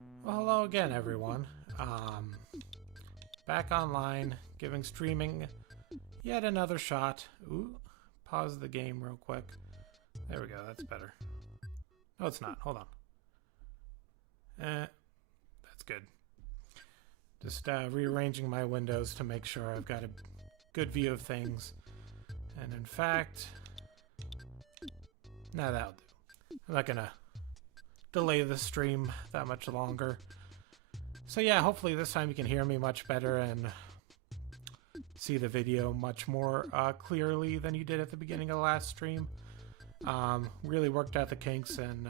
Well, hello again, everyone. Back online, giving streaming yet another shot. Ooh, pause the game real quick. There we go, that's better. No, it's not. Hold on. That's good. Just rearranging my windows to make sure I've got a good view of things. And in fact, no, that'll do. I'm not gonna delay the stream that much longer. So yeah, hopefully this time you can hear me much better and see the video much more clearly than you did at the beginning of the last stream. Really worked out the kinks, and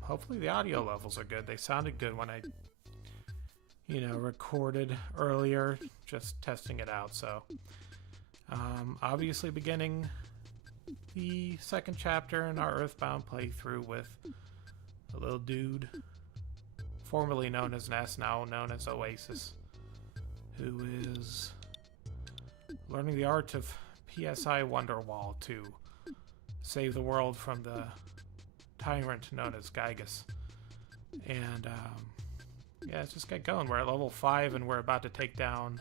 hopefully the audio levels are good. They sounded good when I, recorded earlier, just testing it out. So obviously beginning the second chapter in our Earthbound playthrough with a little dude, formerly known as Ness, now known as Oasis, who is learning the art of PSI Wonderwall to save the world from the tyrant known as Gygus. And yeah, let's just get going. We're at level 5 and we're about to take down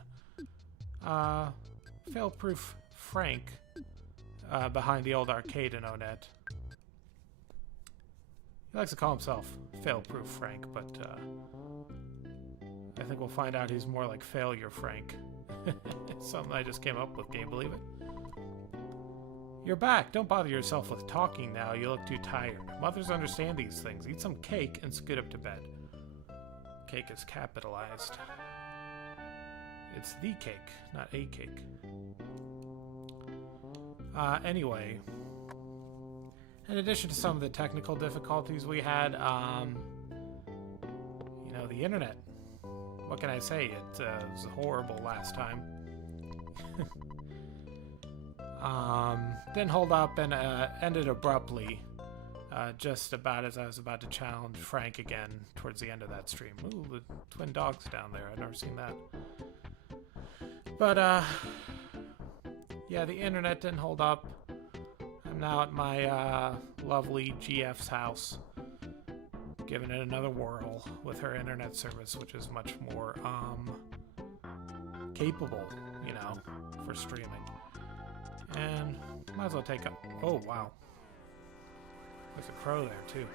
Fail-Proof Frank behind the old arcade in Onet. He likes to call himself Fail-Proof Frank, but I think we'll find out he's more like Failure Frank. Something I just came up with, can you believe it? You're back. Don't bother yourself with talking now. You look too tired. Mothers understand these things. Eat some cake and scoot up to bed. Cake is capitalized. It's the cake, not a cake. Anyway, in addition to some of the technical difficulties we had, the internet. What can I say? It was horrible last time. Didn't hold up and ended abruptly, just about as I was about to challenge Frank again towards the end of that stream. Ooh, the twin dogs down there. I've never seen that. But, yeah, the internet didn't hold up. I'm now at my lovely GF's house, giving it another whirl with her internet service, which is much more capable, for streaming. And might as well take up. Oh, wow. There's a crow there, too.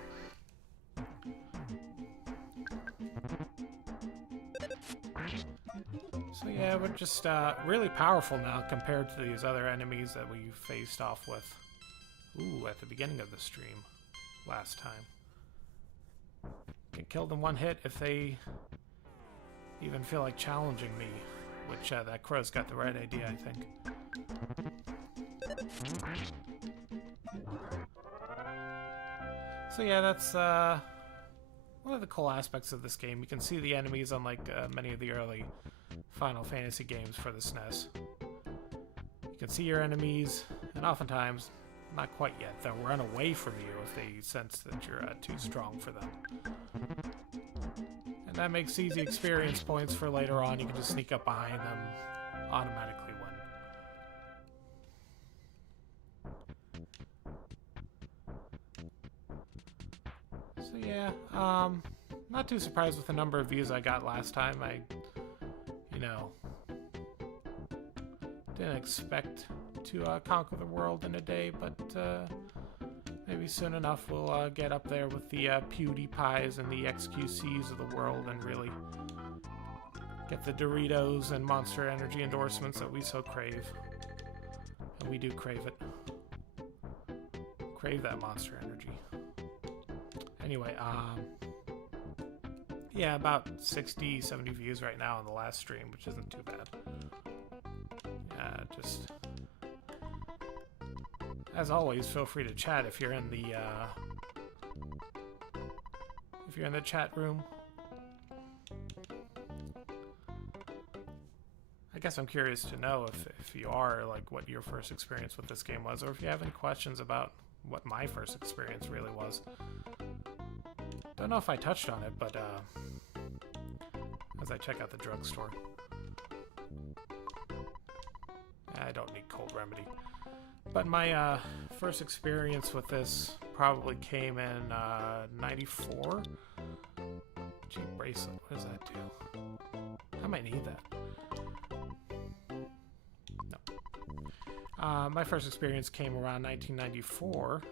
So yeah, we're just really powerful now compared to these other enemies that we faced off with. Ooh, at the beginning of the stream last time. Get killed in one hit if they even feel like challenging me, which that crow's got the right idea, I think. So yeah, that's one of the cool aspects of this game. You can see the enemies unlike many of the early Final Fantasy games for the SNES. You can see your enemies, and oftentimes, not quite yet, they'll run away from you if they sense that you're too strong for them. And that makes easy experience points for later on. You can just sneak up behind them, automatically win. So yeah, not too surprised with the number of views I got last time. I didn't expect to conquer the world in a day, but maybe soon enough we'll get up there with the PewDiePies and the XQCs of the world and really get the Doritos and Monster Energy endorsements that we so crave. And we do crave it. Crave that Monster Energy. Anyway, yeah, about 60, 70 views right now on the last stream, which isn't too bad. Just as always, feel free to chat if you're in the chat room. I guess I'm curious to know if you are, like, what your first experience with this game was, or if you have any questions about what my first experience really was. Don't know if I touched on it, but as I check out the drugstore. I don't need Cold Remedy. But my first experience with this probably came in 94. Cheap bracelet. What does that do? I might need that. No. My first experience came around 1994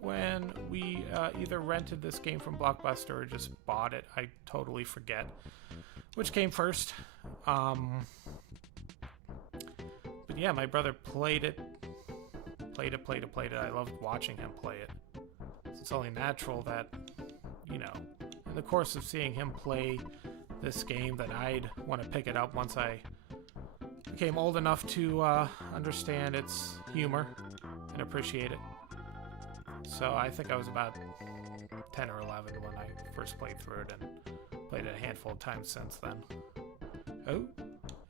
when we either rented this game from Blockbuster or just bought it. I totally forget which came first. But yeah, my brother played it. Played it. I loved watching him play it. It's only natural that, you know, in the course of seeing him play this game, that I'd want to pick it up once I became old enough to understand its humor and appreciate it. So I think I was about 10 or 11 when I first played through it, and played it a handful of times since then. Oh,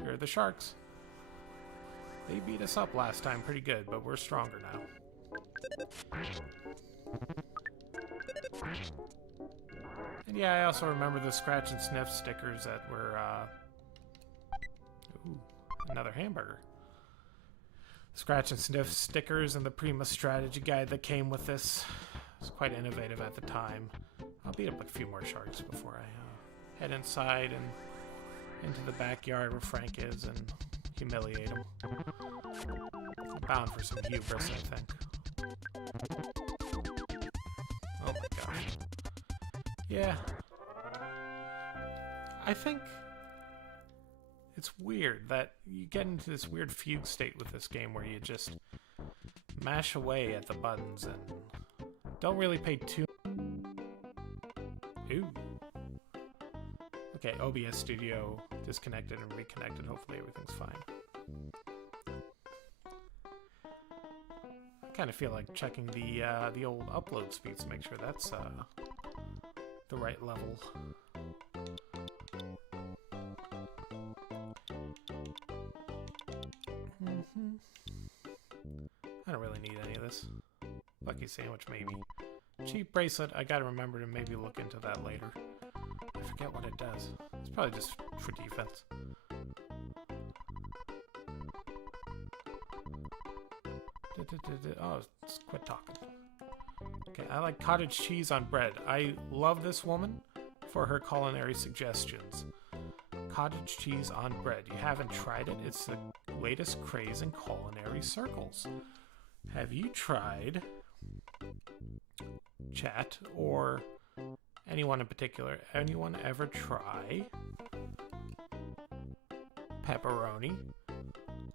here are the sharks. They beat us up last time pretty good, but we're stronger now. And yeah, I also remember the scratch and sniff stickers that were, ooh, another hamburger. Scratch and sniff stickers and the Prima strategy guide that came with this. It was quite innovative at the time. I'll beat up a few more sharks before I head inside and into the backyard where Frank is and humiliate him. Bound for some hubris, I think. Oh my gosh. Yeah. I think it's weird that you get into this weird fugue state with this game where you just mash away at the buttons and don't really pay too... Ooh. Okay, OBS Studio disconnected and reconnected. Hopefully everything's fine. I kind of feel like checking the old upload speeds to make sure that's the right level. I don't really need any of this. Lucky sandwich, maybe. Cheap bracelet, I gotta remember to maybe look into that later. I forget what it does. It's probably just for defense. Oh, quit talking. Okay, I like cottage cheese on bread. I love this woman for her culinary suggestions. Cottage cheese on bread. You haven't tried it? It's the latest craze in culinary circles. Have you tried, chat, or anyone in particular, anyone ever try pepperoni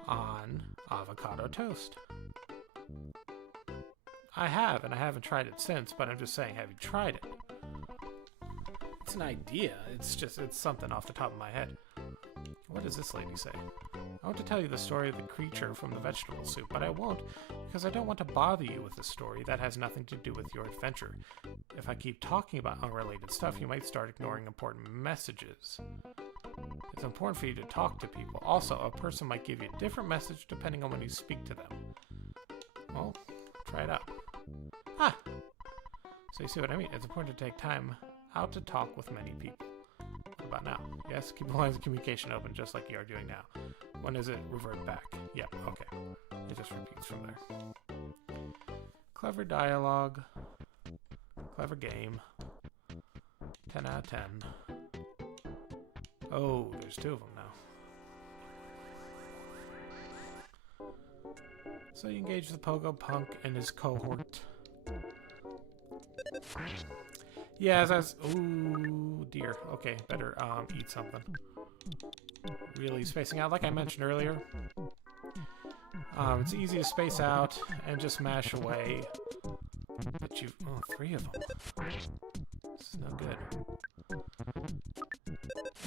on avocado toast? I have, and I haven't tried it since, but I'm just saying, have you tried it? It's an idea. It's something off the top of my head. What does this lady say? I want to tell you the story of the creature from the vegetable soup, but I won't, because I don't want to bother you with a story that has nothing to do with your adventure. If I keep talking about unrelated stuff, you might start ignoring important messages. It's important for you to talk to people. Also, a person might give you a different message depending on when you speak to them. Well, try it out. Ah! So you see what I mean? It's important to take time out to talk with many people. What about now? Yes, keep the lines of communication open just like you are doing now. When does it revert back? Yep, okay. It just repeats from there. Clever dialogue. Clever game. 10 out of 10. Oh, there's two of them now. So you engage the Pogo Punk and his cohort. Yeah, that's... Ooh, dear. Okay, better eat something. Really spacing out. Like I mentioned earlier, it's easy to space out and just mash away. But you've... Oh, 3 of them. This is no good.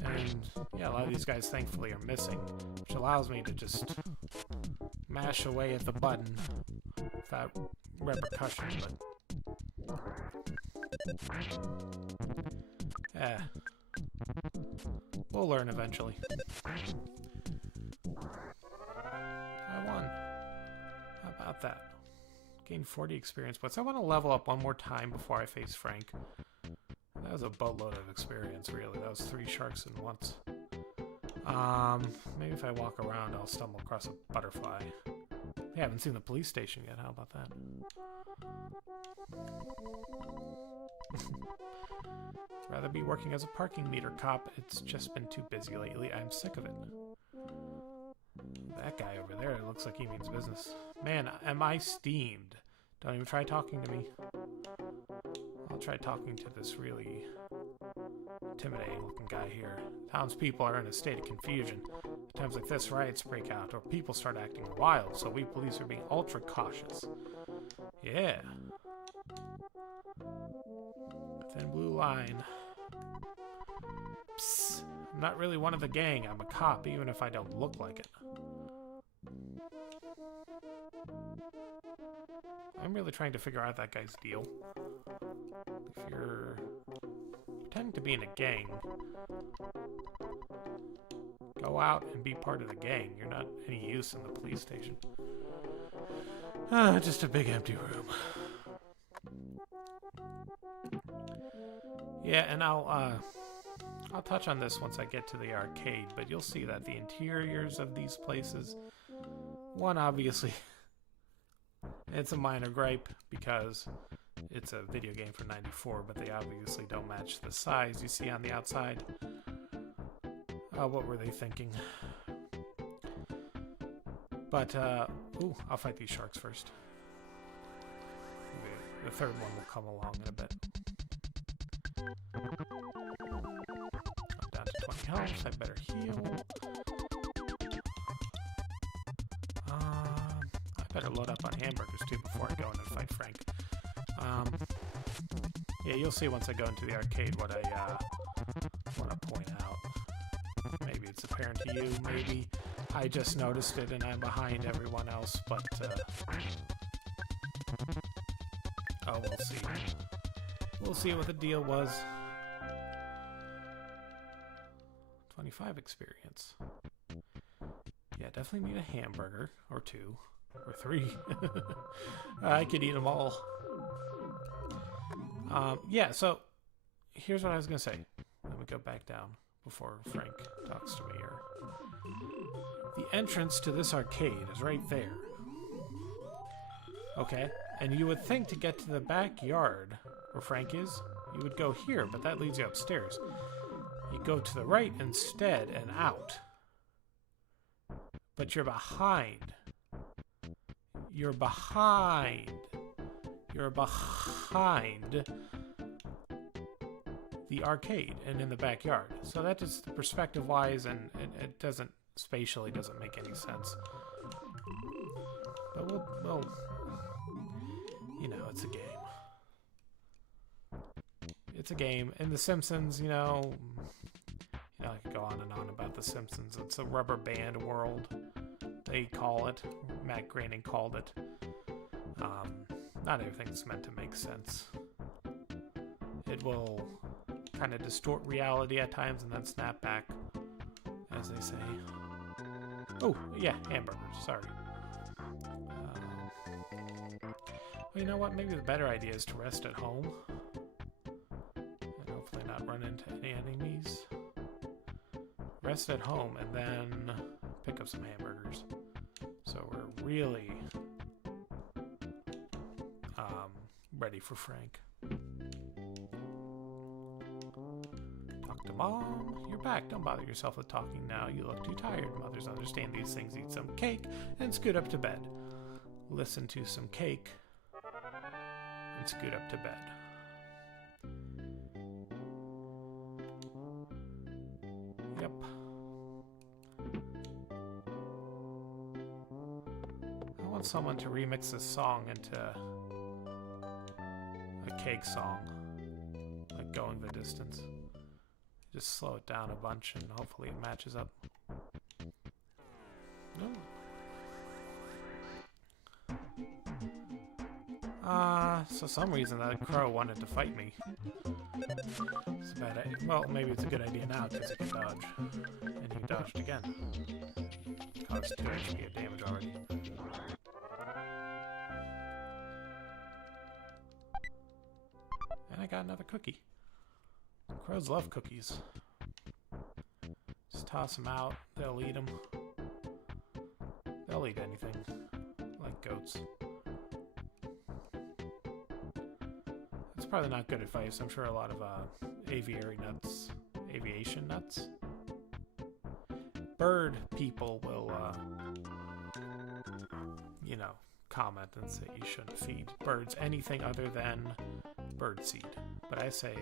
And, yeah, a lot of these guys, thankfully, are missing, which allows me to just mash away at the button without repercussions, but... We'll learn eventually. I won. How about that? Gained 40 experience points. I want to level up one more time before I face Frank. That was a boatload of experience, really. That was 3 sharks in once. Maybe if I walk around, I'll stumble across a butterfly. I haven't seen the police station yet. How about that? I'd rather be working as a parking meter cop. It's just been too busy lately. I'm sick of it. That guy over there looks like he means business. Man, am I steamed. Don't even try talking to me. I'll try talking to this really intimidating looking guy here. Townspeople are in a state of confusion. At times like this, riots break out, or people start acting wild, so we police are being ultra cautious. Yeah. Thin blue line. Psst. I'm not really one of the gang. I'm a cop, even if I don't look like it. I'm really trying to figure out that guy's deal. If you're pretending to be in a gang, go out and be part of the gang. You're not any use in the police station. Just a big empty room. Yeah, and I'll touch on this once I get to the arcade, but you'll see that the interiors of these places, one, obviously, it's a minor gripe because it's a video game from '94, but they obviously don't match the size you see on the outside. What were they thinking? But, ooh, I'll fight these sharks first. The third one will come along in a bit. I'm down to 20 health, I better heal. I better load up on hamburgers too before I go in and fight Frank. Yeah, you'll see once I go into the arcade what I want to point out. Maybe it's apparent to you, maybe I just noticed it and I'm behind everyone else, but oh, we'll see. We'll see what the deal was. 25 experience. Yeah, definitely need a hamburger, or 2, or 3. I could eat them all. Yeah, so here's what I was going to say. Let me go back down before Frank talks to me here. The entrance to this arcade is right there. Okay, and you would think to get to the backyard where Frank is, you would go here, but that leads you upstairs. You go to the right instead and out. But you're behind. You're behind. You're behind the arcade and in the backyard. So that just perspective-wise, and it doesn't, spatially doesn't make any sense. But we'll you know, it's a game. It's a game. In The Simpsons, you know, I could go on and on about The Simpsons. It's a rubber band world, they call it. Matt Groening called it. Not everything's meant to make sense. It will kind of distort reality at times and then snap back, as they say. Oh, yeah, hamburgers, sorry. Well, you know what? Maybe the better idea is to rest at home. And hopefully not run into any enemies. Rest at home and then pick up some hamburgers. So we're really ready for Frank. Talk to Mom. You're back. Don't bother yourself with talking now. You look too tired. Mothers understand these things. Eat some cake and scoot up to bed. Listen to some cake and scoot up to bed. Yep. I want someone to remix this song into a cake song, like Going the Distance. Just slow it down a bunch and hopefully it matches up. So some reason that crow wanted to fight me. It's a bad idea. Well, maybe it's a good idea now because he can dodge. And he dodged again. Caused 2 HP of damage already. And I got another cookie. Crows love cookies. Just toss them out. They'll eat them. They'll eat anything. Like goats. Let's probably not good advice. I'm sure a lot of aviation nuts, bird people will, you know, comment and say you shouldn't feed birds anything other than birdseed. But I say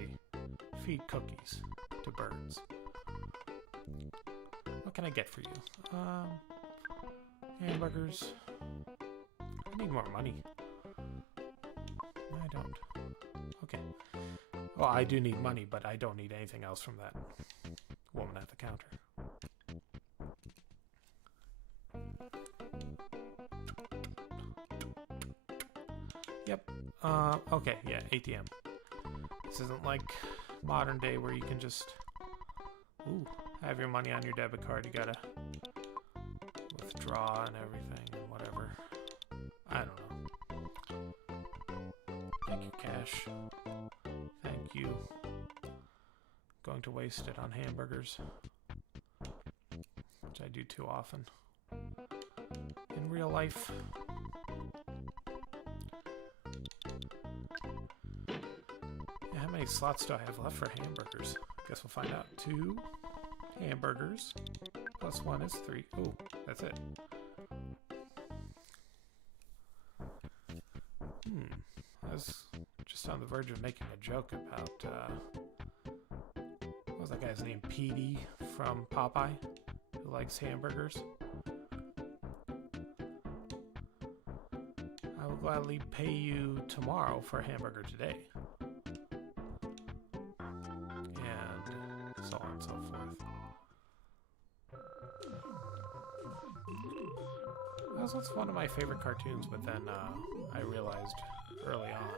feed cookies to birds. What can I get for you? Hamburgers. I need more money. I don't. Okay. Well, I do need money, but I don't need anything else from that woman at the counter. Yep. Okay, yeah, ATM. This isn't like modern day where you can just have your money on your debit card. You gotta withdraw and everything and whatever. I don't know. Thank you, cash. Thank you. Going to waste it on hamburgers, which I do too often in real life. How many slots do I have left for hamburgers? I guess we'll find out. 2 hamburgers plus 1 is 3. Oh, that's it. I was just on the verge of making a joke about what was that guy's name? Petey from Popeye, who likes hamburgers. I will gladly pay you tomorrow for a hamburger today. And so on and so forth. That's one of my favorite cartoons, but then I realized early on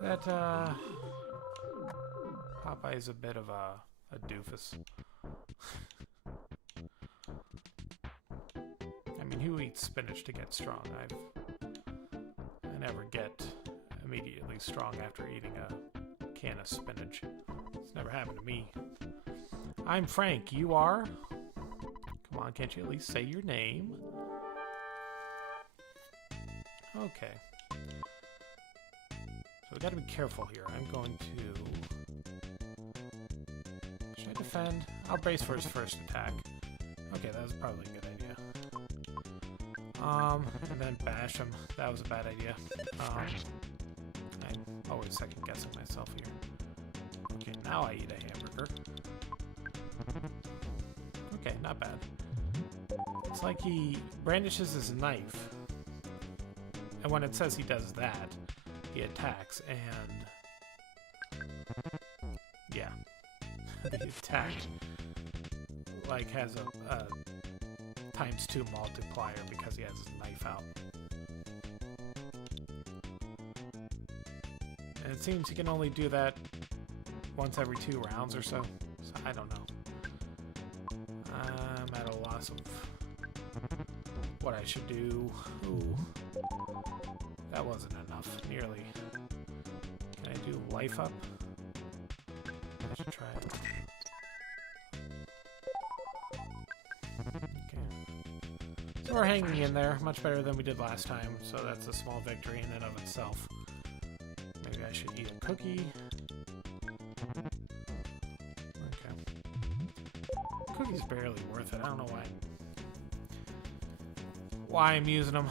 that Popeye is a bit of a doofus. I mean, who eats spinach to get strong? I never get immediately strong after eating a can of spinach. It's never happened to me. I'm Frank. You are? Come on, can't you at least say your name? Okay. So we gotta be careful here. I'm going to... Should I defend? I'll brace for his first attack. Okay, that was probably a good idea. And then bash him. That was a bad idea. I'm always second guessing myself here. Okay, now I eat a hamburger. Okay, not bad. It's like he brandishes his knife, and when it says he does that, he attacks, and yeah, the attack like has a ×2 multiplier because he has his knife out. And it seems he can only do that once every 2 rounds or so, so I don't know. I'm at a loss of what I should do. Ooh. That wasn't enough, nearly. Can I do life up? I should try it. Okay. So we're hanging in there, much better than we did last time, so that's a small victory in and of itself. Maybe I should eat a cookie. Cookie's barely worth it. I don't know why I'm using them.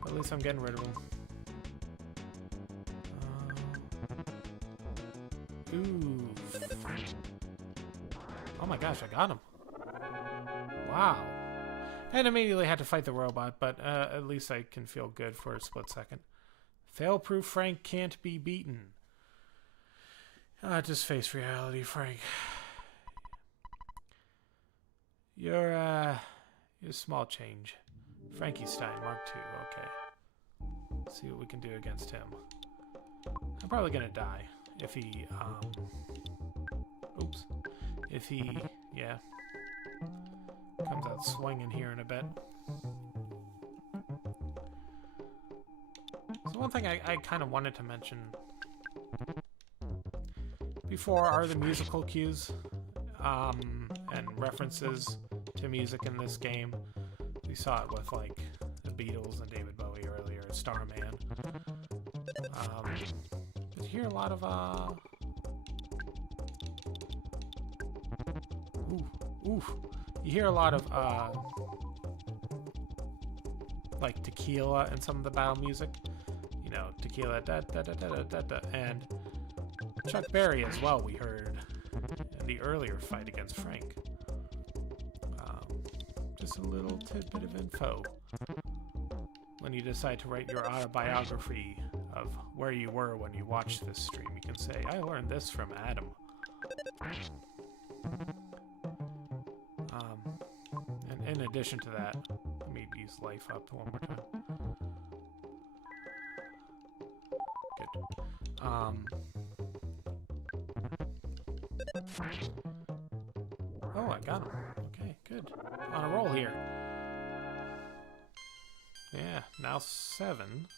But at least I'm getting rid of them. Ooh. Oh my gosh, I got him. Wow. And immediately had to fight the robot, but at least I can feel good for a split second. Fail-proof Frank can't be beaten. Just face reality, Frank. You're small change. Frankie Stein, Mark II, okay. Let's see what we can do against him. I'm probably gonna die if he, oops. If he, yeah, comes out swinging here in a bit. So one thing I kind of wanted to mention before are the musical cues, and references to music in this game. We saw it with like the Beatles and David Bowie earlier, Starman. But you hear a lot of you hear a lot of like tequila in some of the battle music. You know, tequila da da da da da da da, and Chuck Berry as well. We heard in the earlier fight against Frank. Just a little tidbit of info. When you decide to write your autobiography of where you were when you watched this stream, you can say, I learned this from Adam. And in addition to that, let me use life up one more time. Good. Oh, I got him. Okay, good. On a roll here. Yeah, now 7.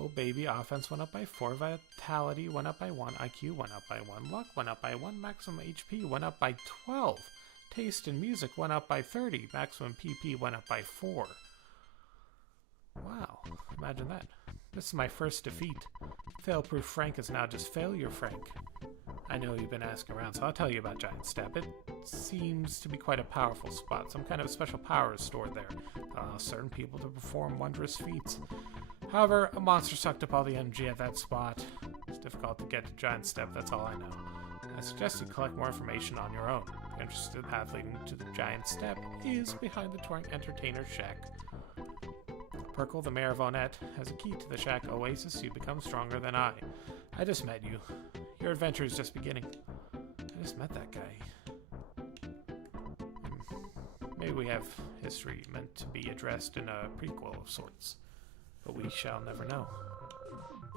Oh baby, offense went up by 4, vitality went up by 1, IQ went up by 1, luck went up by 1, maximum HP went up by 12, taste in music went up by 30, maximum PP went up by 4. Wow, imagine that. This is my first defeat. Fail-proof Frank is now just Failure Frank. I know you've been asking around, so I'll tell you about Giant Step. It seems to be quite a powerful spot. Some kind of special power is stored there. Certain people to perform wondrous feats. However, a monster sucked up all the energy at that spot. It's difficult to get to Giant Step, that's all I know. I suggest you collect more information on your own. The interested path leading to the Giant Step is behind the touring entertainer's shack. Perkle, the mayor of Onett, has a key to the shack oasis. You become stronger than I. I just met you. Your adventure is just beginning. I just met that guy. Maybe we have history meant to be addressed in a prequel of sorts. But we shall never know.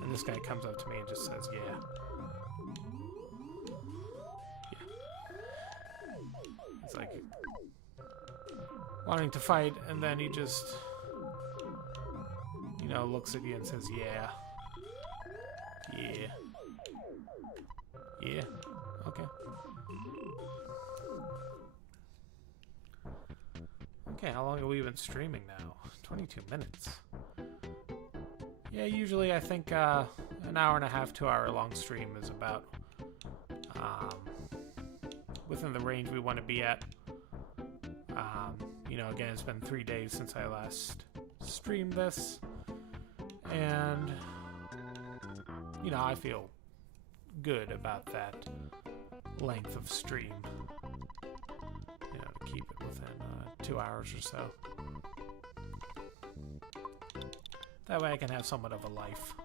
And this guy comes up to me and just says, yeah. It's like wanting to fight, and then he just, you know, looks at you and says, yeah. Yeah. Yeah. Okay. Okay, how long have we been streaming now? 22 minutes. Yeah, usually I think an hour and a half, 2 hour long stream is about within the range we want to be at. You know, again, it's been 3 days since I last streamed this, and you know, I feel good about that length of stream. You know, to keep it within 2 hours or so. That way I can have somewhat of a life.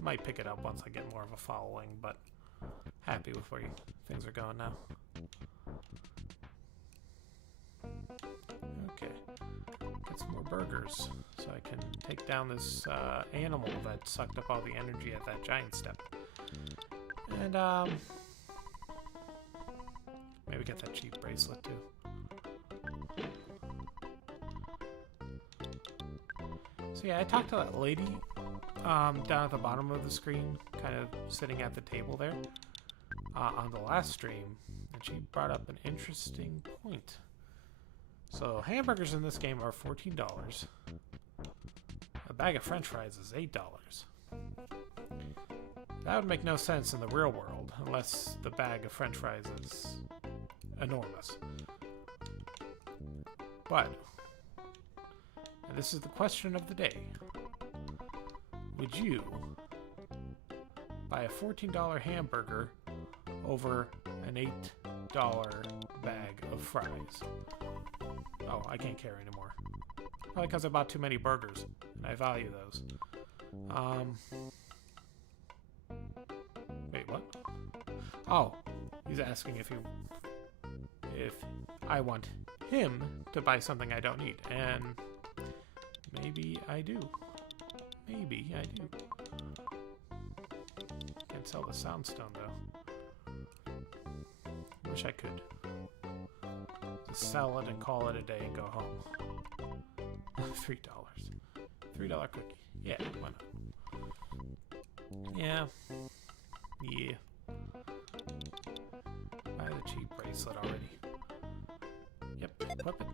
Might pick it up once I get more of a following, but happy with where things are going now. Okay. Get some more burgers so I can take down this animal that sucked up all the energy at that Giant Step. And maybe get that cheap bracelet too. So yeah, I talked to that lady down at the bottom of the screen, kind of sitting at the table there on the last stream, and she brought up an interesting point. So hamburgers in this game are $14. A bag of french fries is $8. That would make no sense in the real world, unless the bag of french fries is enormous. But, and this is the question of the day, would you buy a $14 hamburger over an $8 bag of fries? Oh, I can't carry anymore. Probably because I bought too many burgers, and I value those. Wait, what? Oh, he's asking if I want him to buy something I don't need, and maybe I do. Maybe I do. Can't sell the soundstone though. Wish I could. Just sell it and call it a day and go home. $3. $3 cookie. Yeah, why not? Yeah. Yeah. Buy the cheap bracelet already. Yep, equip it.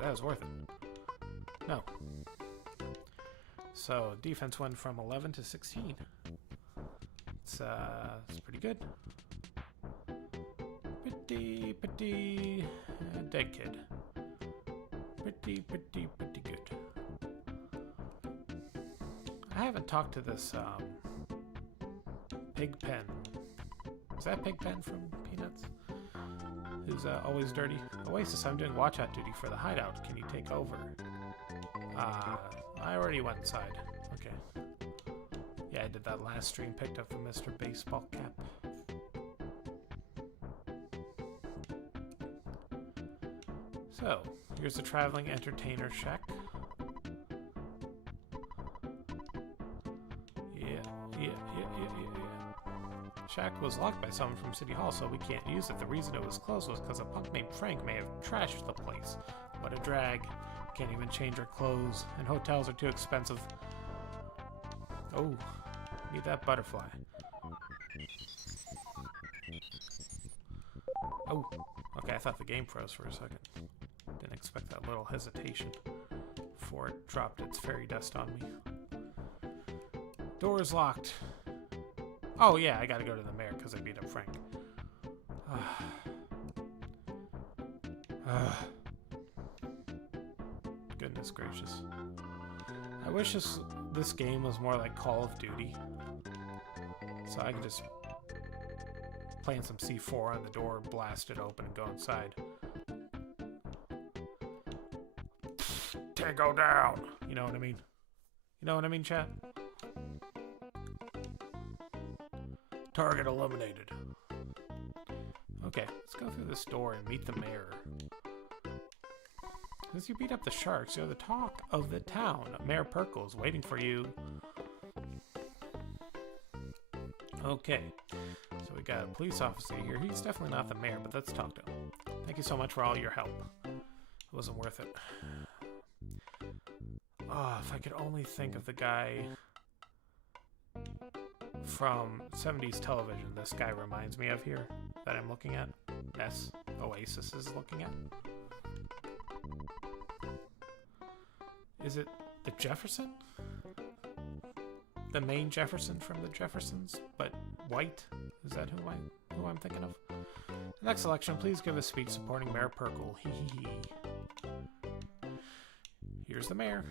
that was worth it. No. So, defense went from 11 to 16. It's pretty good. Pretty dead kid. Pretty good. I haven't talked to this Pigpen. Is that Pigpen from Peanuts? Who's always dirty? Oasis, I'm doing watch-out duty for the hideout. Can you take over? I already went inside. Okay. Yeah, I did that last stream. Picked up from Mr. Baseball Cap. So, here's the traveling entertainer shack. Yeah. Shack was locked by someone from City Hall, so we can't use it. The reason it was closed was because a punk named Frank may have trashed the place. What a drag. Can't even change our clothes, and hotels are too expensive. Oh, need that butterfly. Oh, okay, I thought the game froze for a second. Didn't expect that little hesitation before it dropped its fairy dust on me. Door is locked. Oh yeah, I gotta go to the mayor because I beat up Frank. Goodness gracious. I wish this game was more like Call of Duty. So I could just plant some C4 on the door, blast it open, and go inside. Tango down! You know what I mean? You know what I mean, chat? Target eliminated. Okay, let's go through this door and meet the mayor. As you beat up the sharks, you're the talk of the town. Mayor Perkle is waiting for you. Okay, so we got a police officer here. He's definitely not the mayor, but let's talk to him. Thank you so much for all your help. It wasn't worth it. Oh, if I could only think of the guy from 70s television this guy reminds me of here that I'm looking at. Yes, Oasis is looking at. Is it the Jefferson? The main Jefferson from the Jeffersons, but white? Is that who I'm thinking of? Next election, please give a speech supporting Mayor Perkle. Hee hee hee. Here's the mayor.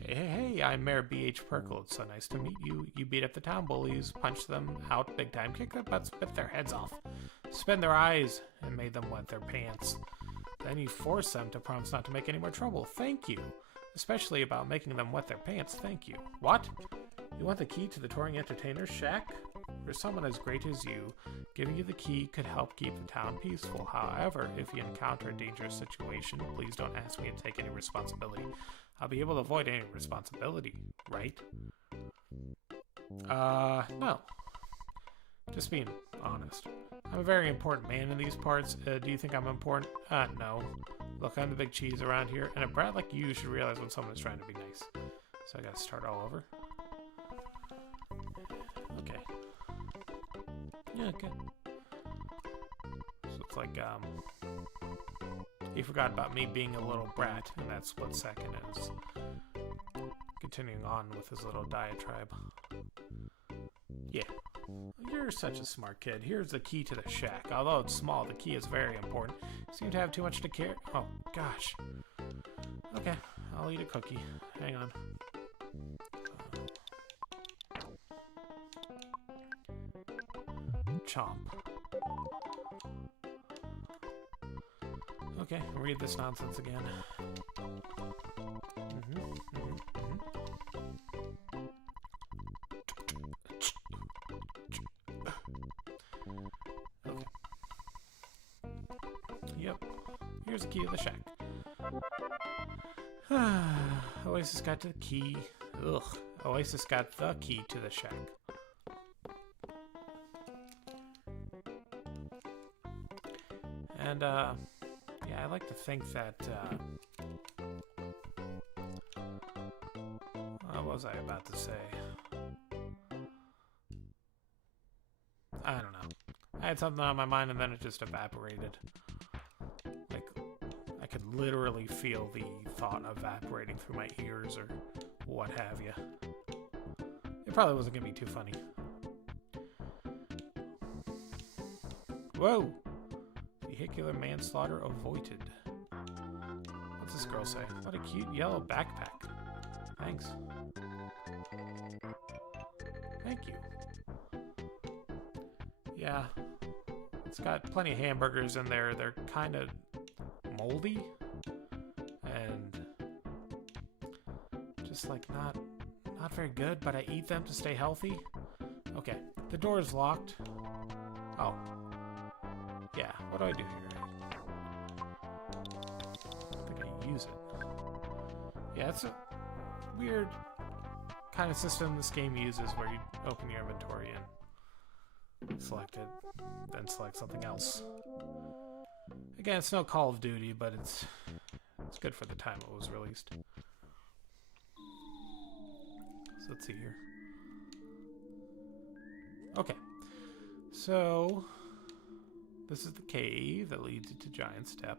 Hey, I'm Mayor B.H. Perkle. It's so nice to meet you. You beat up the town bullies, punched them out big time, kicked their butts, bit their heads off, spit in their eyes, and made them wet their pants. Then you forced them to promise not to make any more trouble. Thank you. Especially about making them wet their pants. Thank you. What? You want the key to the touring entertainer's shack? For someone as great as you, giving you the key could help keep the town peaceful. However, if you encounter a dangerous situation, please don't ask me to take any responsibility. I'll be able to avoid any responsibility, right? No. Just being honest. I'm a very important man in these parts. Do you think I'm important? No. Look, I'm the big cheese around here, and a brat like you should realize when someone is trying to be nice. So I gotta start all over. Okay. Yeah, okay. So it's like, he forgot about me being a little brat, and that's what second is. Continuing on with his little diatribe. Yeah. You're such a smart kid. Here's the key to the shack. Although it's small, the key is very important. You seem to have too much to care. Oh, gosh. Okay, I'll eat a cookie. Hang on. Chomp. Okay, read this nonsense again. Okay. Yep. Here's the key to the shack. Oasis got the key. Ugh. Oasis got the key to the shack. And, yeah, I like to think that, what was I about to say? I don't know. I had something on my mind and then it just evaporated. Like, I could literally feel the thought evaporating through my ears or what have you. It probably wasn't going to be too funny. Whoa! Vehicular manslaughter avoided. What's this girl say? What a cute yellow backpack. Thanks. Thank you. Yeah. It's got plenty of hamburgers in there. They're kind of moldy. And just like not very good, but I eat them to stay healthy. Okay. The door is locked. Oh. Yeah. What do I do here? I think I use it. Yeah, it's a weird kind of system this game uses where you open your inventory and select it, then select something else. Again, it's no Call of Duty, but it's good for the time it was released. So let's see here. Okay. So this is the cave that leads you to Giant Step.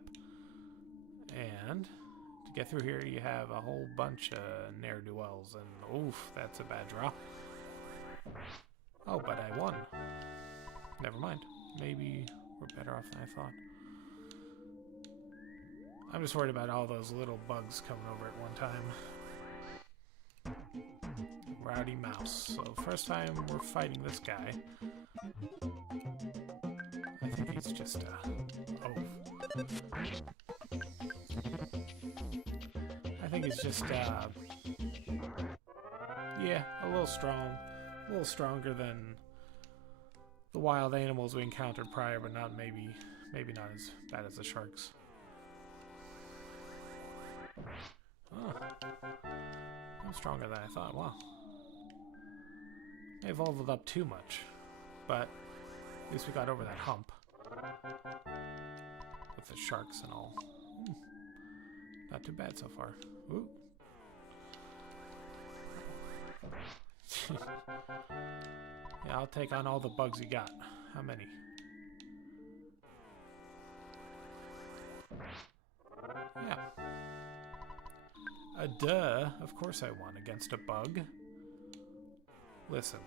And to get through here, you have a whole bunch of ne'er-do-wells, and oof, that's a bad draw. Oh, but I won. Never mind. Maybe we're better off than I thought. I'm just worried about all those little bugs coming over at one time. Rowdy mouse. So first time we're fighting this guy. I think he's just I think he's just yeah, a little strong. A little stronger than the wild animals we encountered prior, but not maybe not as bad as the sharks. Oh. I'm stronger than I thought. Wow. I evolved up too much, but at least we got over that hump with the sharks and all. Not too bad so far. Ooh. Yeah, I'll take on all the bugs you got. How many? Yeah. Duh. Of course I won against a bug. Listen.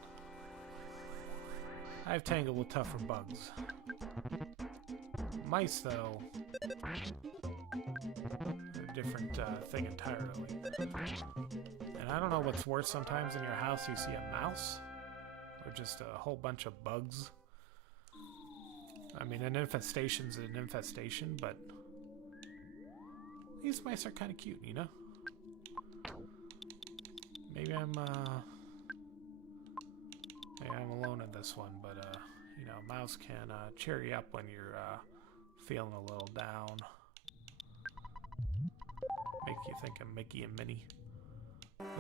I've tangled with tougher bugs. Mice, though, are a different thing entirely. And I don't know what's worse. Sometimes in your house you see a mouse, or just a whole bunch of bugs. I mean, an infestation's an infestation, but these mice are kind of cute, you know? Maybe I'm alone in this one, but you know, a mouse can cheer you up when you're feeling a little down. Make you think of Mickey and Minnie.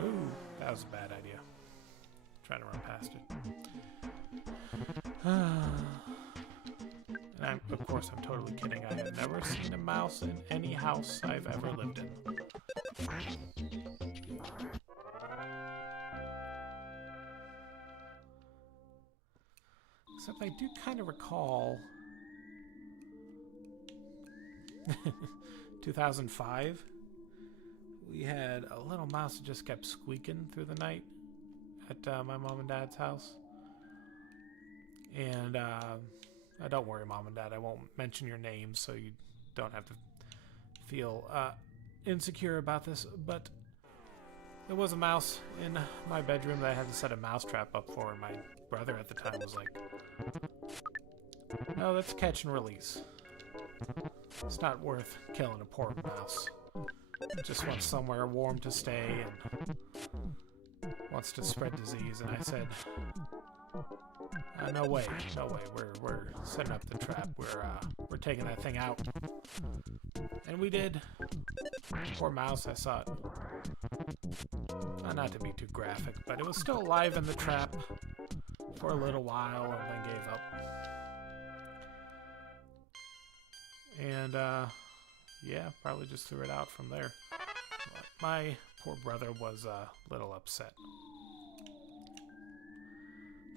Ooh, that was a bad idea. Trying to run past it. And of course, I'm totally kidding. I have never seen a mouse in any house I've ever lived in. Except I do kind of recall 2005. We had a little mouse that just kept squeaking through the night at my mom and dad's house. And don't worry, Mom and Dad, I won't mention your names, so you don't have to feel insecure about this. But there was a mouse in my bedroom that I had to set a mousetrap up for, and my brother at the time was like, "No, that's catch and release. It's not worth killing a poor mouse. It just wants somewhere warm to stay and wants to spread disease." And I said, no way. We're setting up the trap. We're taking that thing out." And we did. Poor mouse, I saw it. Not to be too graphic, but it was still alive in the trap for a little while and then gave up. And yeah, probably just threw it out from there. But my poor brother was a little upset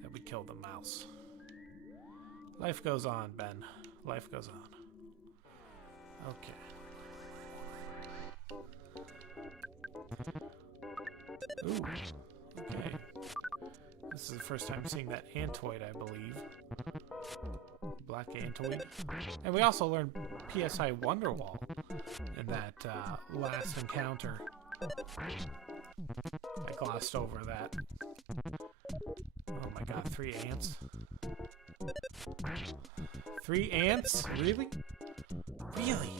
that we killed the mouse. Life goes on, Ben. Life goes on. Okay. Ooh, okay. This is the first time seeing that Antoid, I believe. Black Antoid. And we also learned PSI Wonderwall in that last encounter. I glossed over that. Oh my god, 3 ants. 3 ants? Really? Really?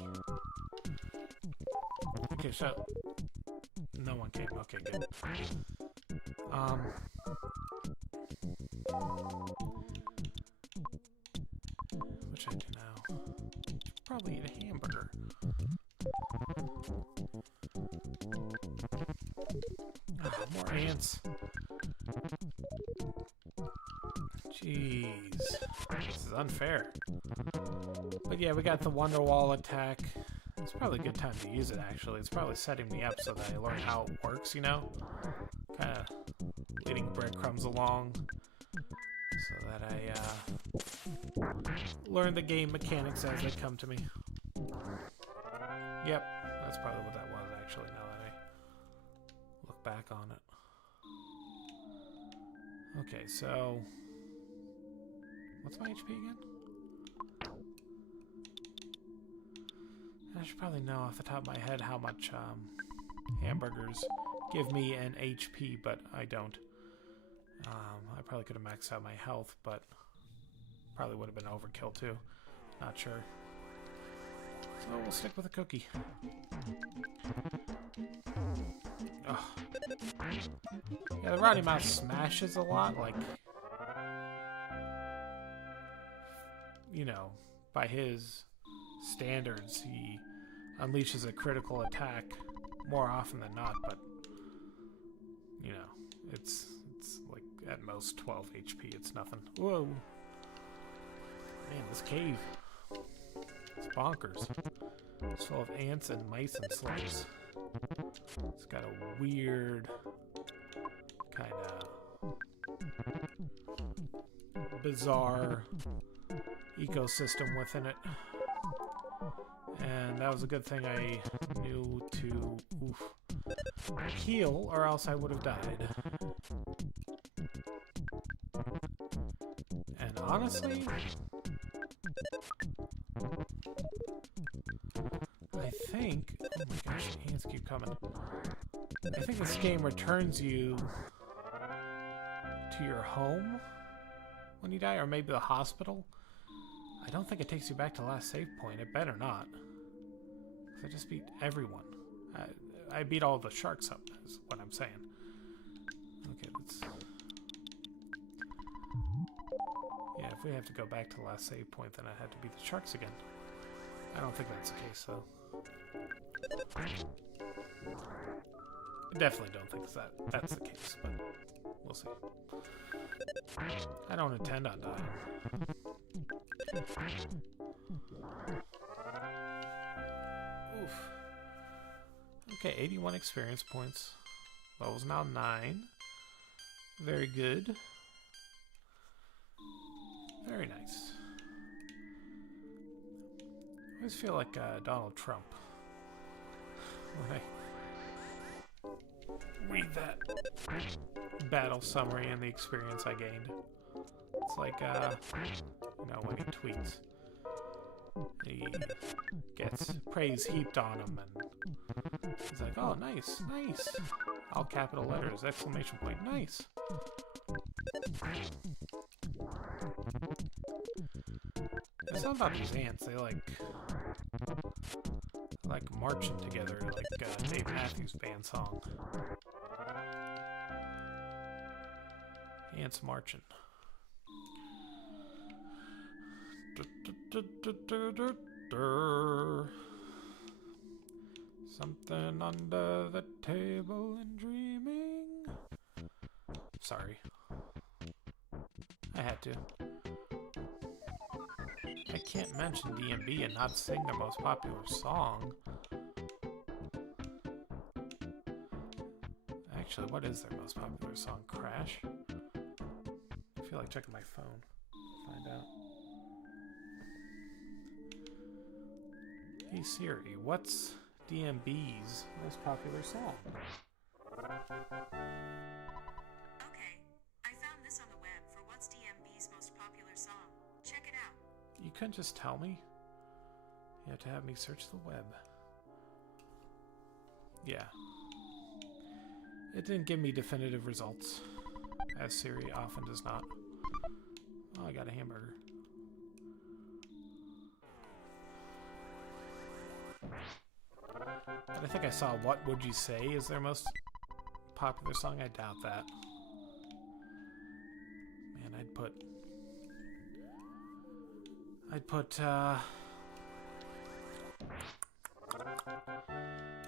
Okay, shut up. No one came. Okay, good. Which I do now. Probably eat a hamburger. Oh, more ants. Jeez. This is unfair. But yeah, we got the Wonderwall attack. It's probably a good time to use it, actually. It's probably setting me up so that I learn how it works, you know? Kind of leading breadcrumbs along so that I learn the game mechanics as they come to me. Yep, that's probably what that was, actually, now that I look back on it. Okay, so... what's my HP again? I should probably know off the top of my head how much hamburgers give me an HP, but I don't. I probably could have maxed out my health, but probably would have been overkill too. Not sure. So we'll stick with a cookie. Oh. Yeah, the Roddy Mouse smashes a lot, like, you know, by his standards, he unleashes a critical attack more often than not, but, you know, it's like at most 12 HP, it's nothing. Whoa. Man, this cave, it's bonkers. It's full of ants and mice and slugs. It's got a weird kind of bizarre ecosystem within it. And that was a good thing I knew to heal, or else I would have died. And honestly, I think... oh my gosh, the ants keep coming. I think this game returns you to your home when you die, or maybe the hospital. I don't think it takes you back to the last save point. It better not. Because I just beat everyone. I beat all the sharks up, is what I'm saying. Okay, let's... yeah, if we have to go back to the last save point, then I had to beat the sharks again. I don't think that's the case, though. I definitely don't think that's the case, but we'll see. I don't intend on dying. Oof. Okay, 81 experience points. Level's now 9. Very good. Very nice. I always feel like Donald Trump when I read that battle summary and the experience I gained. It's like, you know, when he tweets, he gets praise heaped on him, and he's like, oh, nice, nice. All capital letters, exclamation point, nice. There's something about these ants, they like marching together, like Dave Matthews Band song. Ants marching. Something under the table and dreaming. Sorry. I had to. I can't mention DMB and not sing their most popular song. Actually, what is their most popular song? Crash? I feel like checking my phone. Find out. Hey Siri, what's DMB's most popular song. Okay, I found this on the web for what's DMB's most popular song. Check it out. You couldn't just tell me? You have to have me search the web. Yeah. It didn't give me definitive results, as Siri often does not. Oh, I got a hamburger. But I think I saw What Would You Say is their most popular song. I doubt that. Man, I'd put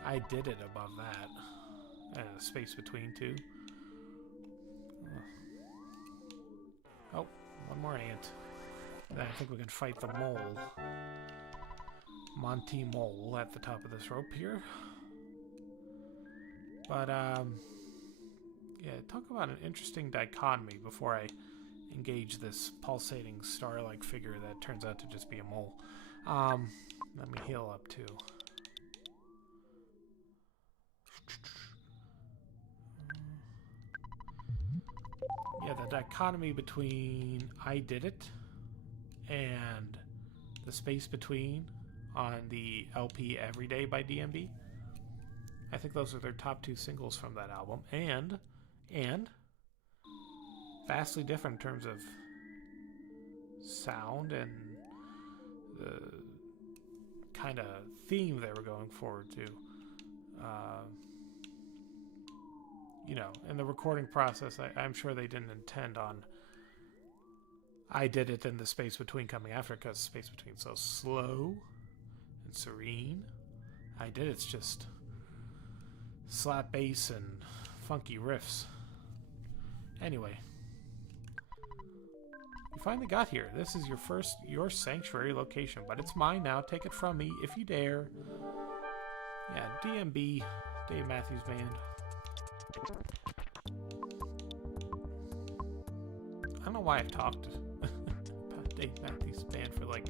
I Did It above that. Space between two. Oh, one more ant. Then I think we can fight the mole. Monty Mole at the top of this rope here. But, yeah, talk about an interesting dichotomy before I engage this pulsating star-like figure that turns out to just be a mole. Let me heal up too. Yeah, the dichotomy between I Did It and the space between on the LP Everyday by DMB. I think those are their top two singles from that album. And vastly different in terms of sound and the kind of theme they were going forward to. You know, in the recording process, I'm sure they didn't intend on I Did It and the space between coming after, because space between so slow and serene. I Did It's just slap bass and funky riffs. Anyway, you finally got here. This is your sanctuary location, but it's mine now. Take it from me if you dare. Yeah, DMB, Dave Matthews Band. I don't know why I've talked about Dave Matthews Band for like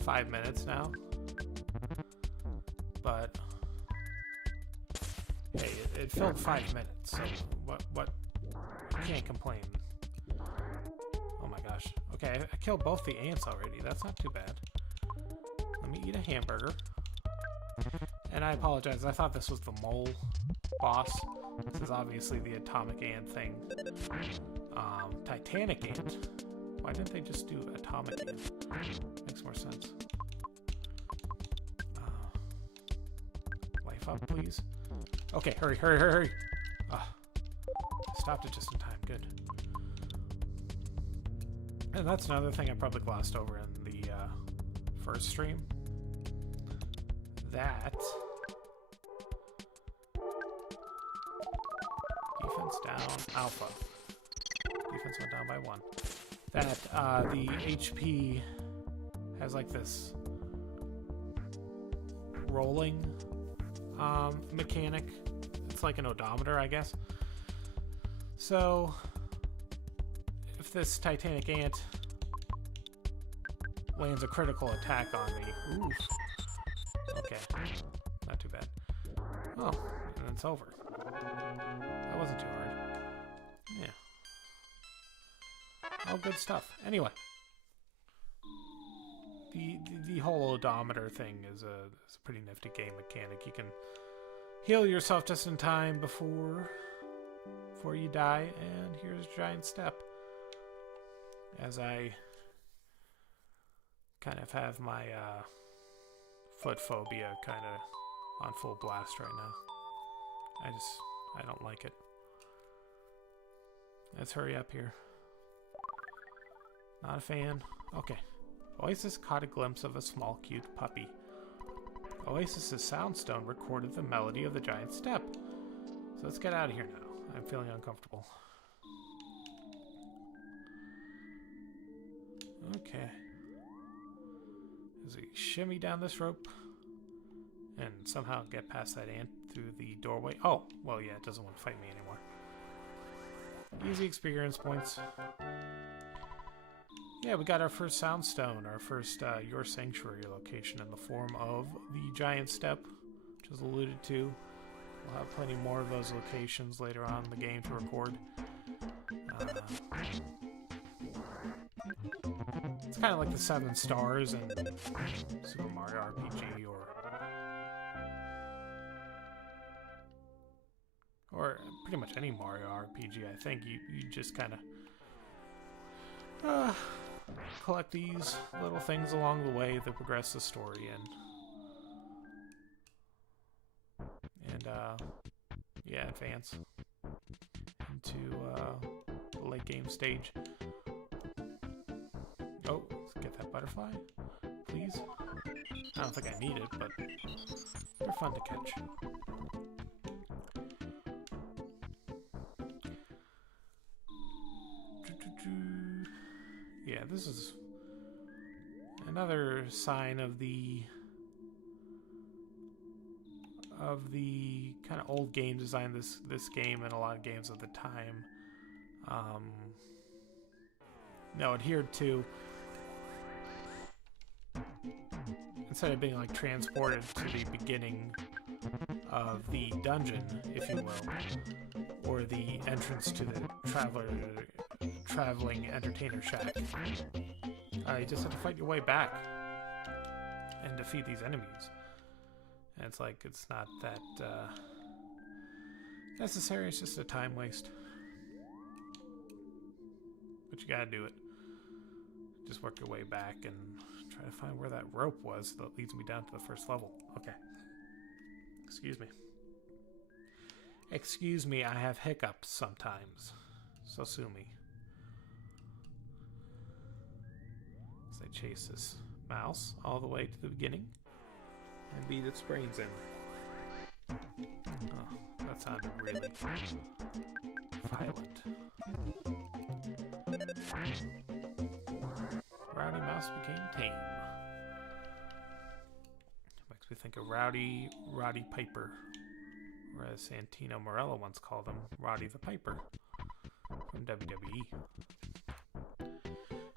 5 minutes now, but hey, it filled 5 minutes, so what, you can't complain. Oh my gosh. Okay, I killed both the ants already. That's not too bad. Let me eat a hamburger. And I apologize, I thought this was the mole boss. This is obviously the atomic ant thing. Titanic ant. Why didn't they just do atomic ant? Makes more sense. Life up, please. Okay, hurry. Stopped it just in time. Good. And that's another thing I probably glossed over in the first stream. That defense down alpha. Defense went down by 1. That the HP has like this rolling mechanic. It's like an odometer, I guess. So if this Titanic ant lands a critical attack on me, oof. Okay, not too bad. Oh, and it's over. That wasn't too hard. Yeah. All good stuff. Anyway, the whole odometer thing is a pretty nifty game mechanic. You can heal yourself just in time before you die, and here's Giant Step. As I kind of have my foot phobia kind of on full blast right now. I don't like it. Let's hurry up here. Not a fan. Okay. Oasis caught a glimpse of a small, cute puppy. Oasis's soundstone recorded the melody of the Giant Step. So let's get out of here now. I'm feeling uncomfortable. Okay. As we shimmy down this rope and somehow get past that ant through the doorway. Oh, well, yeah, it doesn't want to fight me anymore. Easy experience points. Yeah, we got our first soundstone, our first Your Sanctuary location in the form of the Giant Step, which is alluded to. We'll have plenty more of those locations later on in the game to record. It's kind of like the 7 stars in Super Mario RPG or pretty much any Mario RPG. I think you just kind of collect these little things along the way that progress the story and yeah, advance into the late game stage. Oh, let's get that butterfly, please. I don't think I need it, but they're fun to catch. Yeah, this is another sign of the kind of old game design. This game and a lot of games of the time, adhered to, instead of being like transported to the beginning of the dungeon, if you will, or the entrance to the traveling entertainer shack, you just have to fight your way back and defeat these enemies. And it's like, it's not that necessary, it's just a time waste. But you gotta do it. Just work your way back and try to find where that rope was that leads me down to the first level. Okay. Excuse me. Excuse me, I have hiccups sometimes. So sue me. As I chase this mouse all the way to the beginning and beat its brains in. Oh, that sounded really violent. Rowdy Mouse became tame. Makes me think of Roddy Piper, or as Santino Marella once called him, Roddy the Piper from WWE.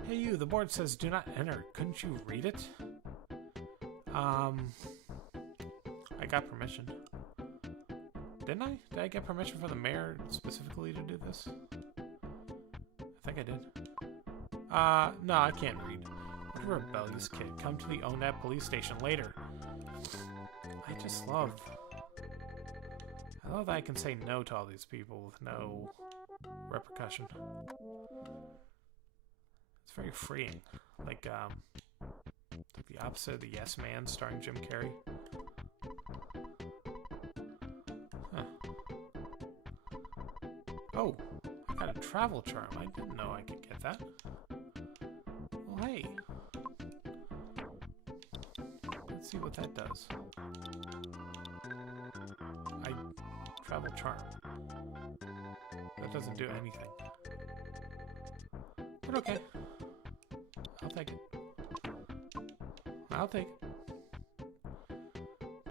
Hey you, the board says do not enter. Couldn't you read it? I got permission. Didn't I? Did I get permission from the mayor specifically to do this? I think I did. No, I can't read. What a rebellious kid. Come to the ONET police station later. I love that I can say no to all these people with no repercussion. It's very freeing. Like the opposite of the Yes Man starring Jim Carrey. Huh. Oh, I got a travel charm. I didn't know I could get that. Well, hey. Let's see what that does. Travel charm. That doesn't do anything. But okay. I'll take it. I'll take it.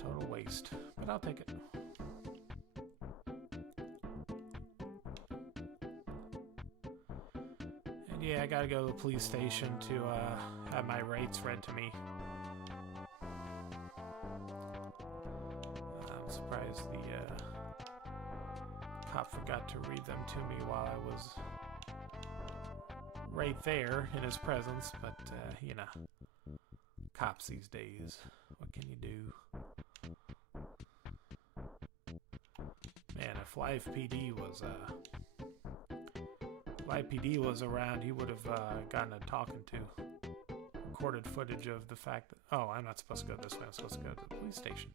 Total waste. But I'll take it. And yeah, I gotta go to the police station to have my rights read to me. I'm surprised the cop forgot to read them to me while I was right there in his presence, but you know, cops these days, what can you do? Man, if Live PD was around, he would have gotten a talking to. Recorded footage of the fact that, oh, I'm not supposed to go this way, I'm supposed to go to the police station.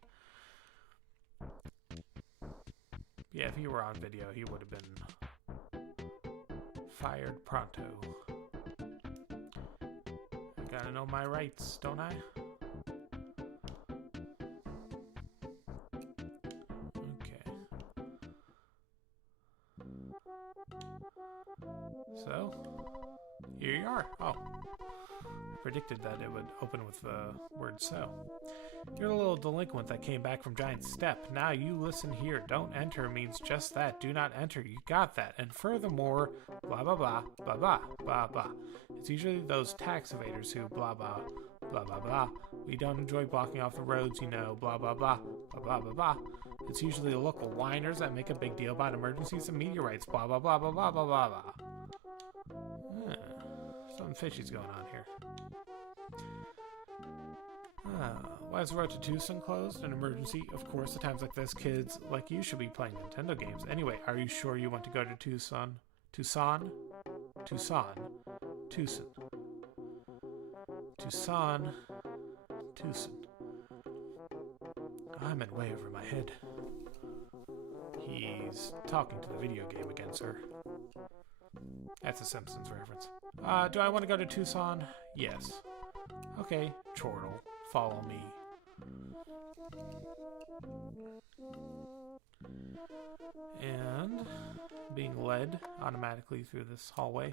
Yeah, if he were on video, he would have been fired pronto. I gotta know my rights, don't I? Okay. So, here you are. Oh, predicted that it would open with the word so. You're the little delinquent that came back from Giant Step. Now you listen here. Don't enter means just that. Do not enter. You got that. And furthermore, blah, blah, blah, blah, blah, blah, blah. It's usually those tax evaders who blah, blah, blah, blah, blah. We don't enjoy blocking off the roads, you know, blah, blah, blah, blah, blah, blah, blah. It's usually the local whiners that make a big deal about emergencies and meteorites, blah, blah, blah, blah, blah, blah, blah, blah. Something fishy's going on here. Why is the road to Tucson closed? An emergency? Of course, at times like this, kids like you should be playing Nintendo games. Anyway, are you sure you want to go to Tucson? Tucson? Tucson? Tucson. Tucson. Tucson. I'm in way over my head. He's talking to the video game again, sir. That's a Simpsons reference. Do I want to go to Tucson? Yes. Okay, chortle. Follow me. And being led automatically through this hallway.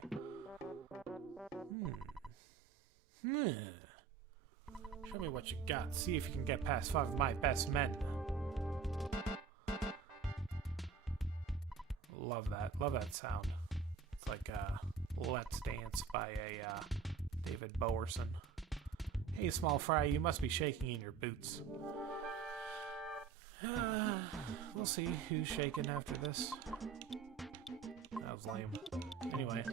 Show me what you got. See if you can get past 5 of my best men. Love that. Love that sound. It's like Let's Dance by a David Bowerson. Hey, small fry, you must be shaking in your boots. We'll see who's shaking after this. That was lame. Anyway,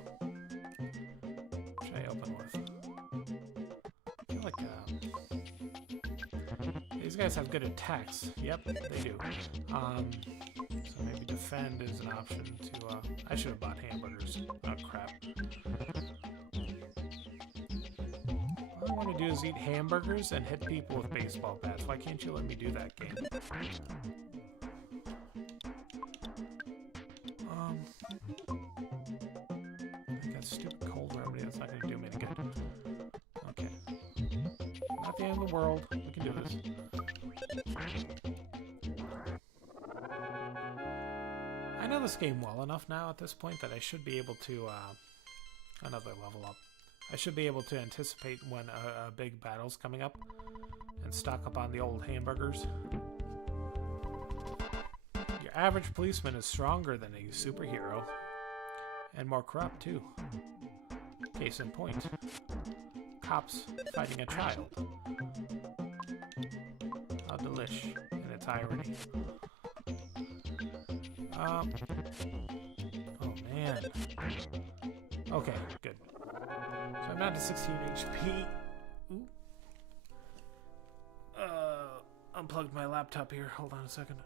what should I open with? I feel like these guys have good attacks. Yep, they do. So maybe defend is an option to. I should have bought hamburgers. Oh crap. All I want to do is eat hamburgers and hit people with baseball bats. Why can't you let me do that, game? I got stupid cold remedy. That's not going to do me any good. Okay. Not the end of the world. We can do this. I know this game well enough now at this point that I should be able to, another level up. I should be able to anticipate when a big battle's coming up and stock up on the old hamburgers. Your average policeman is stronger than a superhero and more corrupt too. Case in point, cops fighting a child. How delish in its irony. Oh man. Okay, good. So I'm down to 16 HP. Ooh. Unplugged my laptop here. Hold on a second.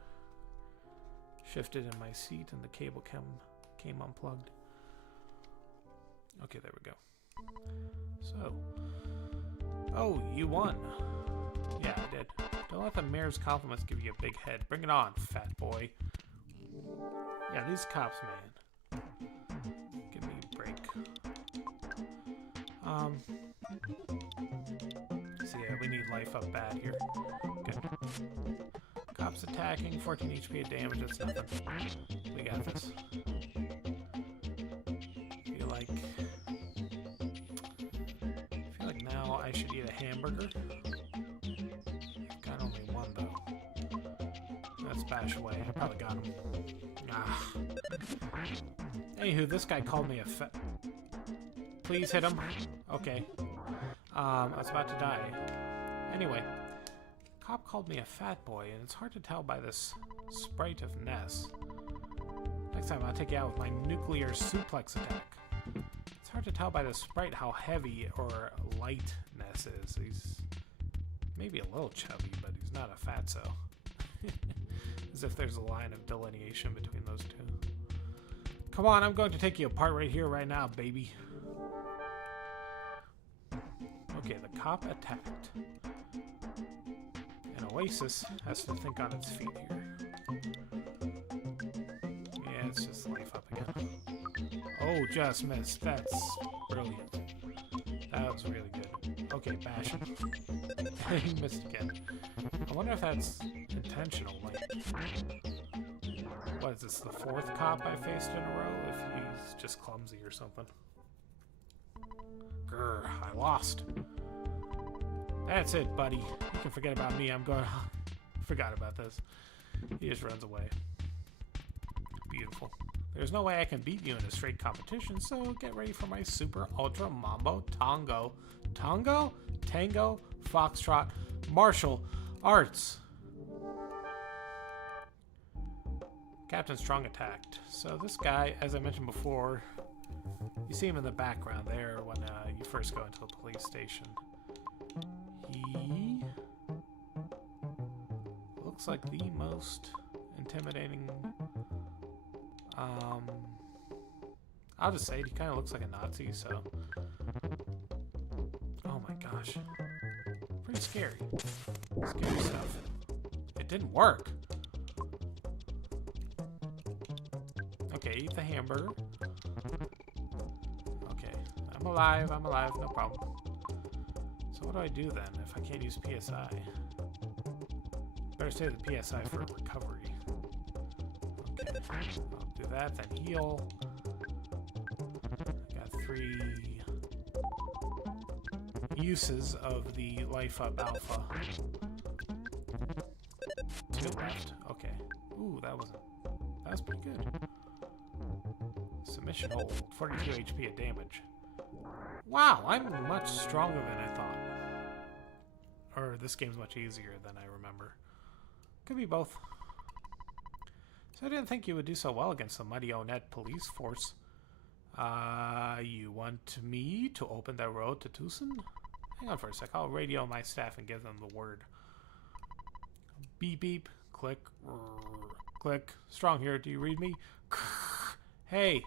Shifted in my seat and the cable came unplugged. Okay, there we go. So. Oh, you won. Yeah, I did. Don't let the mayor's compliments give you a big head. Bring it on, fat boy. Yeah, these cops, man. Give me a break. So yeah, we need life up bad here. Good. Cops attacking, 14 HP of damage, that's nothing. We got this. Feel like now I should eat a hamburger. Got only one though. Let's bash away. I probably got him. Ah. Anywho, this guy called me a fat. Please hit him. Okay. I was about to die. Anyway, cop called me a fat boy, and it's hard to tell by this sprite of Ness. Next time I'll take you out with my nuclear suplex attack. It's hard to tell by the sprite how heavy or light Ness is. He's maybe a little chubby, but he's not a fatso. As if there's a line of delineation between those two. Come on, I'm going to take you apart right here, right now, baby. Okay, the cop attacked. And Oasis has to think on its feet here. Yeah, it's just life up again. Oh, just missed. That's brilliant. That was really good. Okay, bash him. He missed again. I wonder if that's intentional. Like, what is this, the 4th cop I faced in a row? If he's just clumsy or something. Grr, I lost. That's it, buddy. You can forget about me. I'm going... Forgot about this. He just runs away. Beautiful. There's no way I can beat you in a straight competition, so get ready for my super ultra mambo tango. Tango? Tango? Foxtrot? Martial arts. Captain Strong attacked. So this guy, as I mentioned before, you see him in the background there when you first go into the police station. He looks like the most intimidating. I'll just say it, he kind of looks like a Nazi, so. Oh my gosh. Pretty scary. Scary stuff. It didn't work. Okay, eat the hamburger. Okay, I'm alive, no problem. So what do I do then if I can't use PSI? Better save the PSI for recovery. Okay, I'll do that, then heal. Got 3 uses of the Life Up Alpha. 2 left. Okay. Ooh, that was pretty good. Submission hold, 42 HP of damage. Wow, I'm much stronger than I thought. Or this game's much easier than I remember. Could be both. So I didn't think you would do so well against the mighty Onet police force. You want me to open that road to Tucson? Hang on for a sec, I'll radio my staff and give them the word. Beep beep, click, click. Strong here, do you read me? Hey,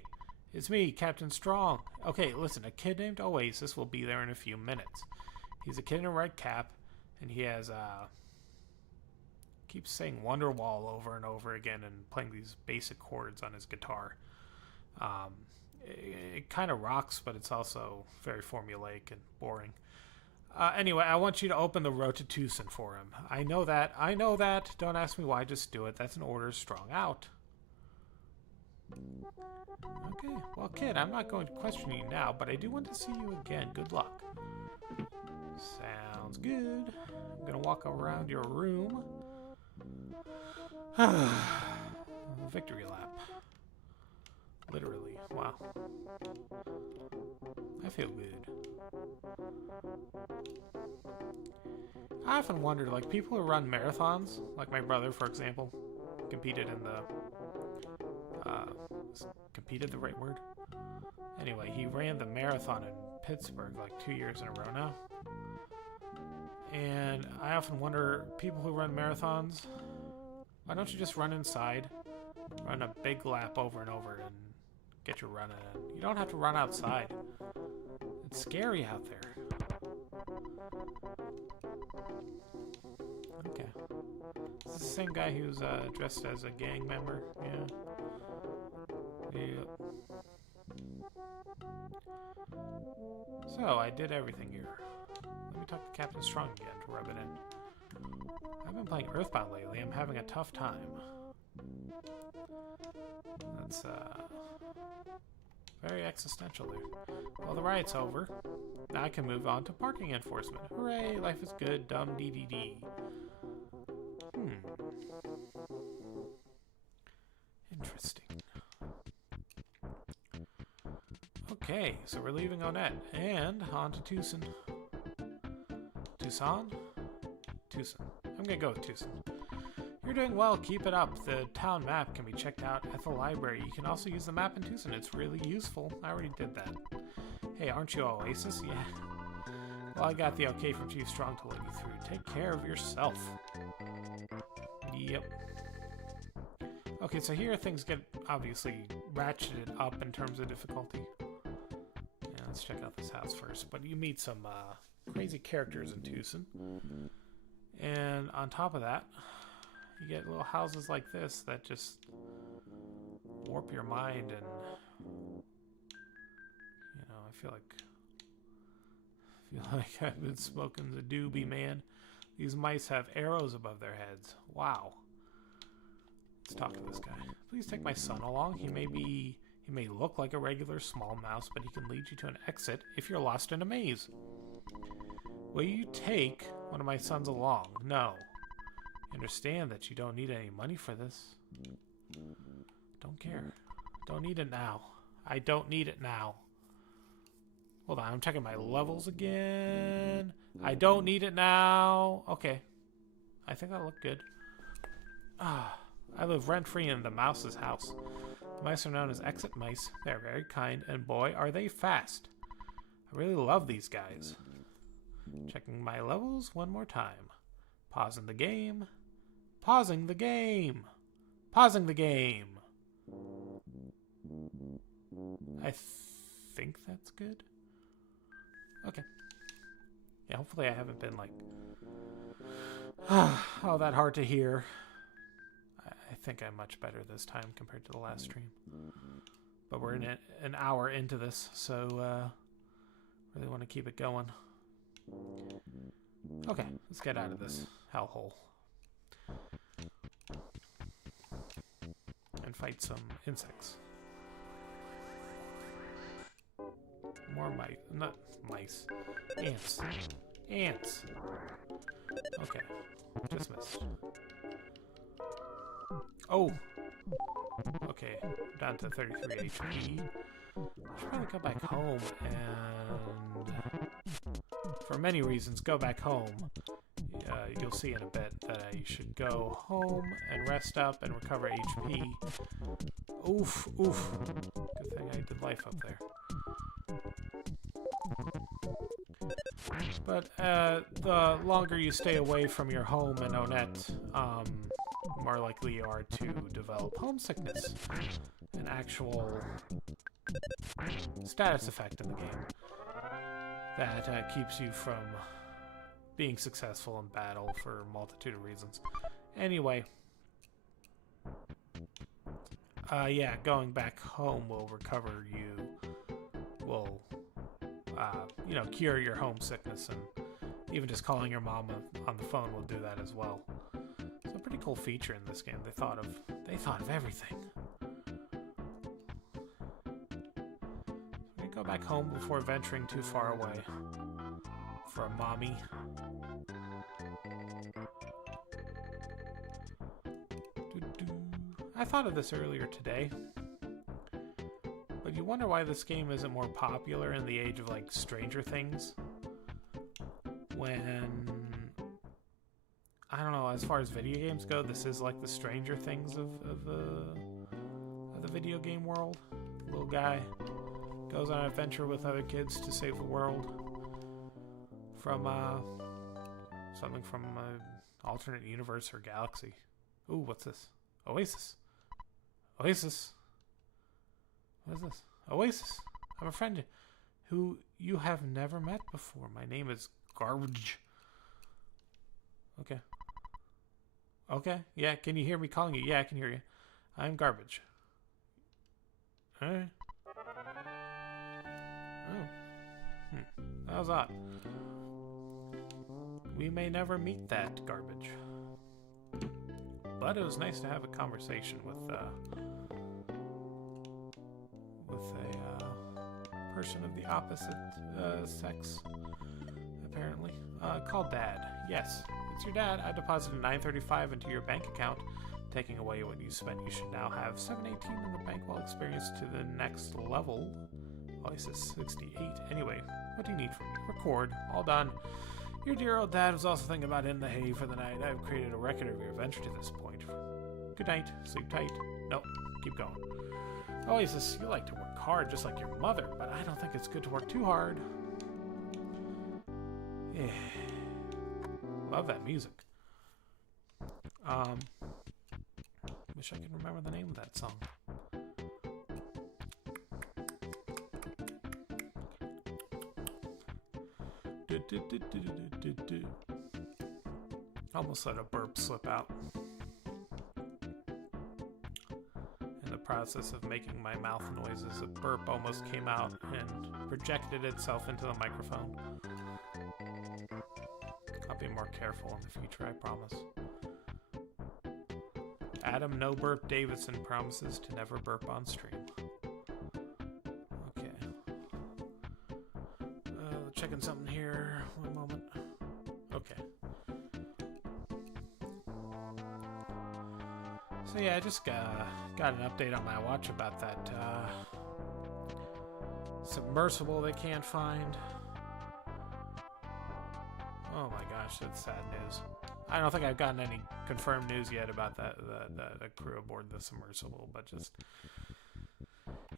it's me, Captain Strong. Okay, listen, a kid named Oasis will be there in a few minutes. He's a kid in a red cap, and he has, keeps saying Wonderwall over and over again and playing these basic chords on his guitar. It kind of rocks, but it's also very formulaic and boring. Anyway, I want you to open the road to Tucson for him. I know that. Don't ask me why, just do it. That's an order. Strong out. Okay, well, kid, I'm not going to question you now, but I do want to see you again. Good luck. Sounds good. I'm gonna walk around your room. Victory lap. Literally. Wow. I feel good. I often wonder, like, people who run marathons, like my brother, for example, competed in the... competed the right word? Anyway, he ran the marathon in Pittsburgh like 2 years in a row now. And I often wonder, people who run marathons, why don't you just run inside, run a big lap over and over and get your run in? You don't have to run outside. It's scary out there. Okay. This is the same guy who's dressed as a gang member. Yeah. Yep. So, I did everything here. Let me talk to Captain Strong again to rub it in. I've been playing Earthbound lately. I'm having a tough time. That's, very existential there. Well, the riot's over. Now I can move on to parking enforcement. Hooray, life is good, dumb DDD. Interesting. Okay, so we're leaving Onet, and on to Tucson. Tucson? Tucson. I'm gonna go with Tucson. You're doing well, keep it up. The town map can be checked out at the library. You can also use the map in Tucson, it's really useful. I already did that. Hey, aren't you Oasis? Yeah. Well, I got the okay from Chief Strong to let you through. Take care of yourself. Yep. Okay, so here things get obviously ratcheted up in terms of difficulty. Yeah, let's check out this house first. But you meet some crazy characters in Tucson. And on top of that, you get little houses like this that just warp your mind, and you know, I feel like I've been smoking the doobie, man. These mice have arrows above their heads. Wow. Let's talk to this guy. Please take my son along. He may look like a regular small mouse, but he can lead you to an exit if you're lost in a maze. Will you take one of my sons along? No. Understand that you don't need any money for this. Don't care. Don't need it now. I don't need it now. Hold on, I'm checking my levels again. I don't need it now. Okay. I think that looked good. Ah, I live rent-free in the mouse's house. The mice are known as exit mice. They're very kind, and boy, are they fast. I really love these guys. Checking my levels one more time. Pausing the game. Pausing the game. Pausing the game. I think that's good. Okay. Yeah, hopefully I haven't been like oh, that hard to hear. I think I'm much better this time compared to the last stream. But we're in an hour into this, so really want to keep it going. Okay, let's get out of this hellhole. And fight some insects. More mice. Not mice. Ants. Ants. Okay. Just missed. Oh! Okay. Down to 33 HP. I should probably go back home and... For many reasons, go back home. You'll see in a bit that I should go home and rest up and recover HP. Oof, oof. Good thing I did life up there. But the longer you stay away from your home and Onett, more likely you are to develop homesickness. An actual status effect in the game that keeps you from being successful in battle for a multitude of reasons. Anyway, yeah, going back home will recover you, will, you know, cure your homesickness, and even just calling your mom on the phone will do that as well. It's a pretty cool feature in this game. They thought of everything. Go back home before venturing too far away from mommy. I thought of this earlier today, but you wonder why this game isn't more popular in the age of like Stranger Things, when, I don't know, as far as video games go, this is like the Stranger Things of the video game world. Little guy goes on an adventure with other kids to save the world from something from an alternate universe or galaxy. Ooh, what's this? Oasis. Oasis. What is this? Oasis. I'm a friend who you have never met before. My name is Garbage. Okay. Okay. Yeah, can you hear me calling you? Yeah, I can hear you. I'm Garbage. Alright. Oh. That was odd. We may never meet that Garbage. But it was nice to have a conversation with a person of the opposite sex, apparently. Call Dad. Yes, it's your dad. I deposited $9.35 into your bank account. Taking away what you spent, you should now have $7.18 in the bank while experience to the next level. Oasis 68. Anyway, what do you need from me? Record. All done. Your dear old dad was also thinking about in the hay for the night. I've created a record of your adventure to this point. Good night. Sleep tight. Nope. Keep going. Oasis, you like to work hard just like your mother, but I don't think it's good to work too hard. Yeah. Love that music. Wish I could remember the name of that song. Almost let a burp slip out. In the process of making my mouth noises, a burp almost came out and projected itself into the microphone. I'll be more careful in the future, I promise. Adam No Burp Davidson promises to never burp on stream. Okay. Checking something here. One moment. Okay. So yeah, I just got an update on my watch about that submersible they can't find. Oh my gosh, that's sad news. I don't think I've gotten any confirmed news yet about the crew aboard the submersible, but just,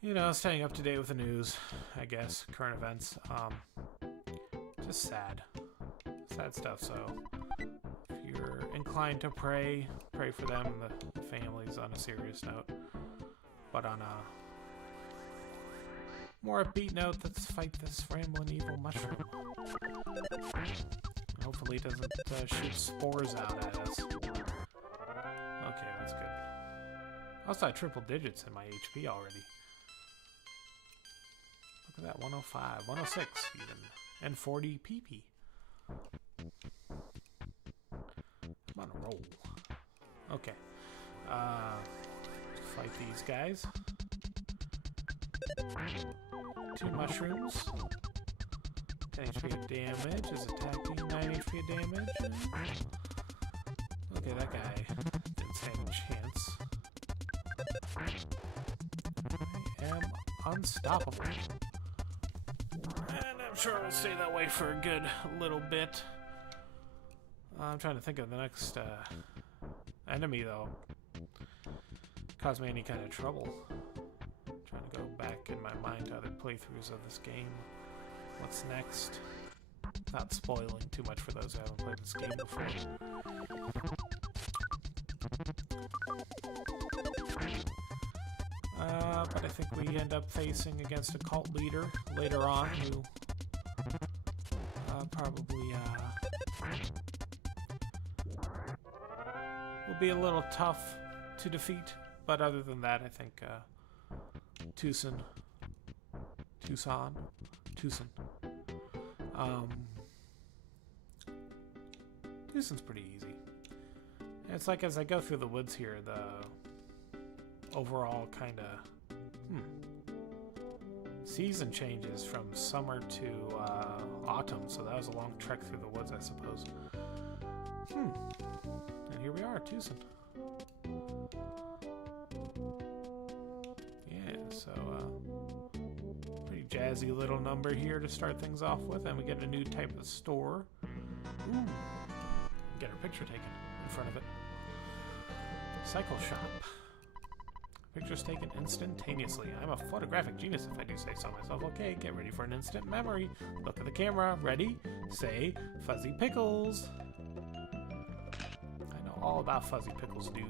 you know, staying up to date with the news, I guess, current events. Just sad stuff. So if you're inclined to pray for them and the families on a serious note. But on a more upbeat note, let's fight this rambling evil mushroom. Hopefully it doesn't shoot spores out at us. Okay, that's good. I also had triple digits in my HP already. Look at that, 105, 106 even, and 40 PP. I'm on a roll. Okay. Fight these guys. 2 mushrooms. 10 HP of damage. Is attacking 9 HP of damage. Okay, that guy didn't stand a chance. I am unstoppable. And I'm sure it'll stay that way for a good little bit. I'm trying to think of the next enemy, though. Cause me any kind of trouble. I'm trying to go back in my mind to other playthroughs of this game. What's next? Not spoiling too much for those who haven't played this game before. But I think we end up facing against a cult leader later on who probably will be a little tough to defeat. But other than that, I think Tucson. Tucson's pretty easy. And it's like as I go through the woods here, the overall kind of season changes from summer to autumn, so that was a long trek through the woods, I suppose. And here we are, Tucson. Yeah, so pretty jazzy little number here to start things off with, and we get a new type of store. Ooh. Get our picture taken in front of it. Cycle shop. Pictures taken instantaneously. I'm a photographic genius if I do say so myself. Okay, get ready for an instant memory. Look at the camera. Ready? Say Fuzzy Pickles. I know all about Fuzzy Pickles, dude.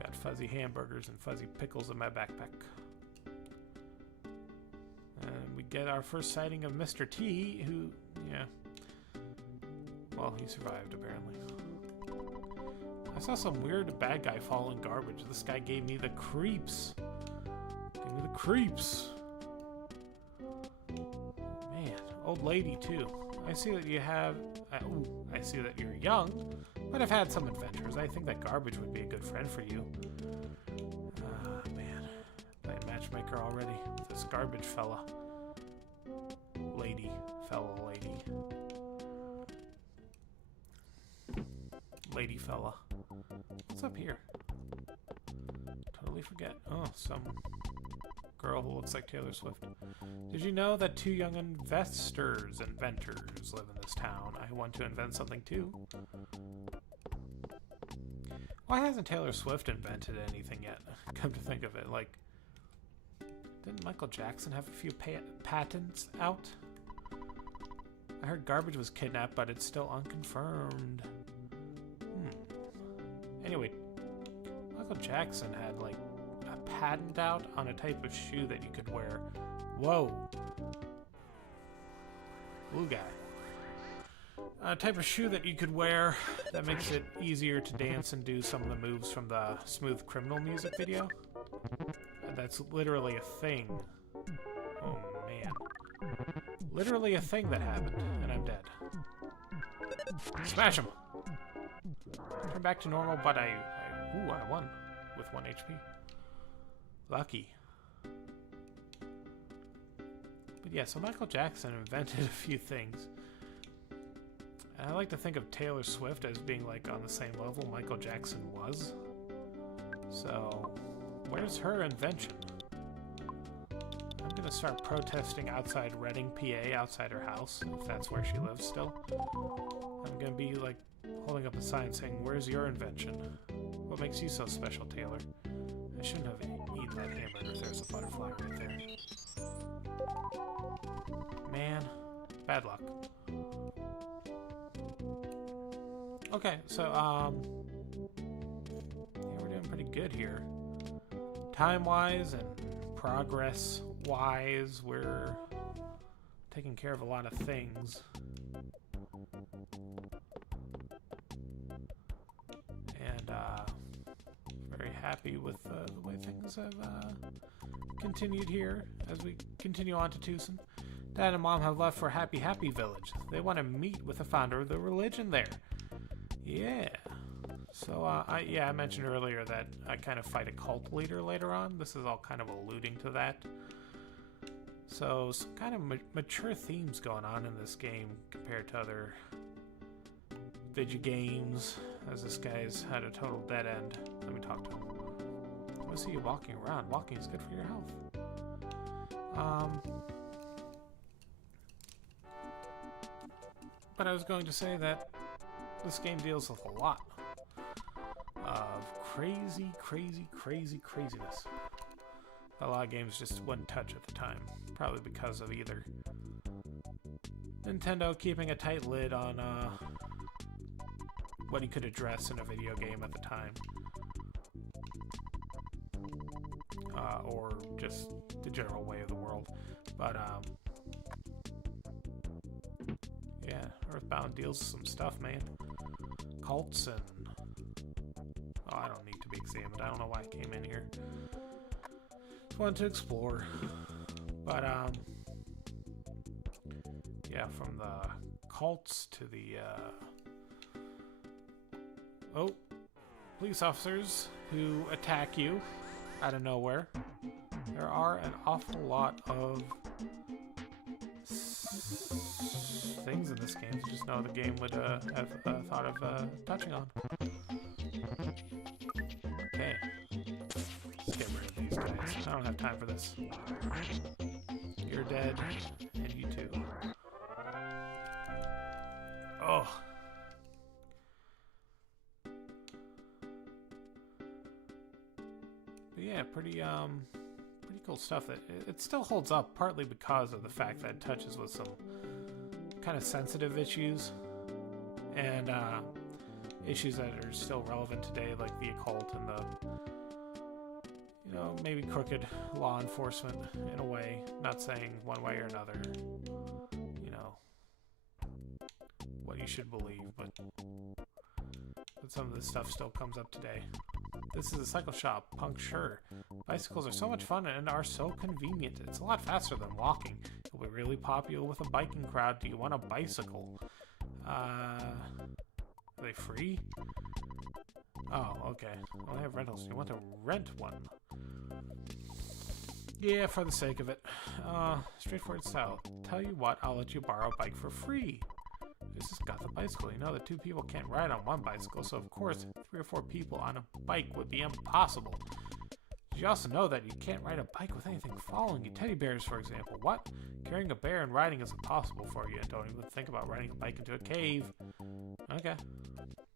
Got fuzzy hamburgers and fuzzy pickles in my backpack. And we get our first sighting of Mr. T, who, yeah. Well, he survived, apparently. I saw some weird bad guy fall in garbage. This guy gave me the creeps. Man, old lady, too. I see that you have... I see that you're young, but have had some adventures. I think that garbage would be a good friend for you. Man. Playing matchmaker already with this garbage fella. Lady. Lady fella. What's up here? Totally forget. Oh, some girl who looks like Taylor Swift. Did you know that 2 young inventors live in this town? I want to invent something too. Why hasn't Taylor Swift invented anything yet? Come to think of it, like, didn't Michael Jackson have a few patents out? I heard Garbage was kidnapped, but it's still unconfirmed. Anyway, Michael Jackson had, like, a patent out on a type of shoe that you could wear. Whoa. Blue guy. A type of shoe that you could wear that makes it easier to dance and do some of the moves from the Smooth Criminal music video. And that's literally a thing. Oh, man. Literally a thing that happened, and I'm dead. Smash him! Turn back to normal, but I won with 1 HP. Lucky. But yeah, so Michael Jackson invented a few things. And I like to think of Taylor Swift as being like on the same level Michael Jackson was. So, where's her invention? I'm gonna start protesting outside Reading, PA, outside her house, if that's where she lives still. I'm gonna be like holding up a sign saying, "Where's your invention? What makes you so special, Taylor?" I shouldn't have eaten that hamburger. There's a butterfly right there. Man, bad luck. Okay, so yeah, we're doing pretty good here. Time-wise and progress-wise, we're taking care of a lot of things. And very happy with the way things have continued here as we continue on to Tucson. Dad and Mom have left for Happy Happy Village. They want to meet with the founder of the religion there. Yeah. So, I mentioned earlier that I kind of fight a cult leader later on. This is all kind of alluding to that. So, some kind of mature themes going on in this game compared to other video games, as this guy's had a total dead end. Let me talk to him. I want to see you walking around. Walking is good for your health. But I was going to say that this game deals with a lot of craziness. A lot of games just wouldn't touch at the time. Probably because of either Nintendo keeping a tight lid on what he could address in a video game at the time. Or just the general way of the world. But, yeah, Earthbound deals with some stuff, man. Cults and... Oh, I don't need to be examined. I don't know why I came in here. Just wanted to explore. But, yeah, from the cults to the, police officers who attack you out of nowhere. There are an awful lot of things in this game. Just know the game would have thought of touching on. Okay. Let's get rid of these guys. I don't have time for this. You're dead, and you too. Oh. But yeah, pretty cool stuff. It still holds up, partly because of the fact that it touches with some kind of sensitive issues and issues that are still relevant today, like the occult and the, maybe crooked law enforcement in a way. Not saying one way or another, what you should believe, but some of this stuff still comes up today. This is a cycle shop, punk sure. Bicycles are so much fun and are so convenient. It's a lot faster than walking. It'll be really popular with a biking crowd. Do you want a bicycle? Are they free? Oh, okay. Well, they have rentals. You want to rent one? Yeah, for the sake of it. Straightforward style. Tell you what, I'll let you borrow a bike for free. Who's just got the bicycle? You know that two people can't ride on one bicycle, so of course 3 or 4 people on a bike would be impossible. Did you also know that you can't ride a bike with anything following you? Teddy bears, for example. What? Carrying a bear and riding is impossible for you, and don't even think about riding a bike into a cave. Okay.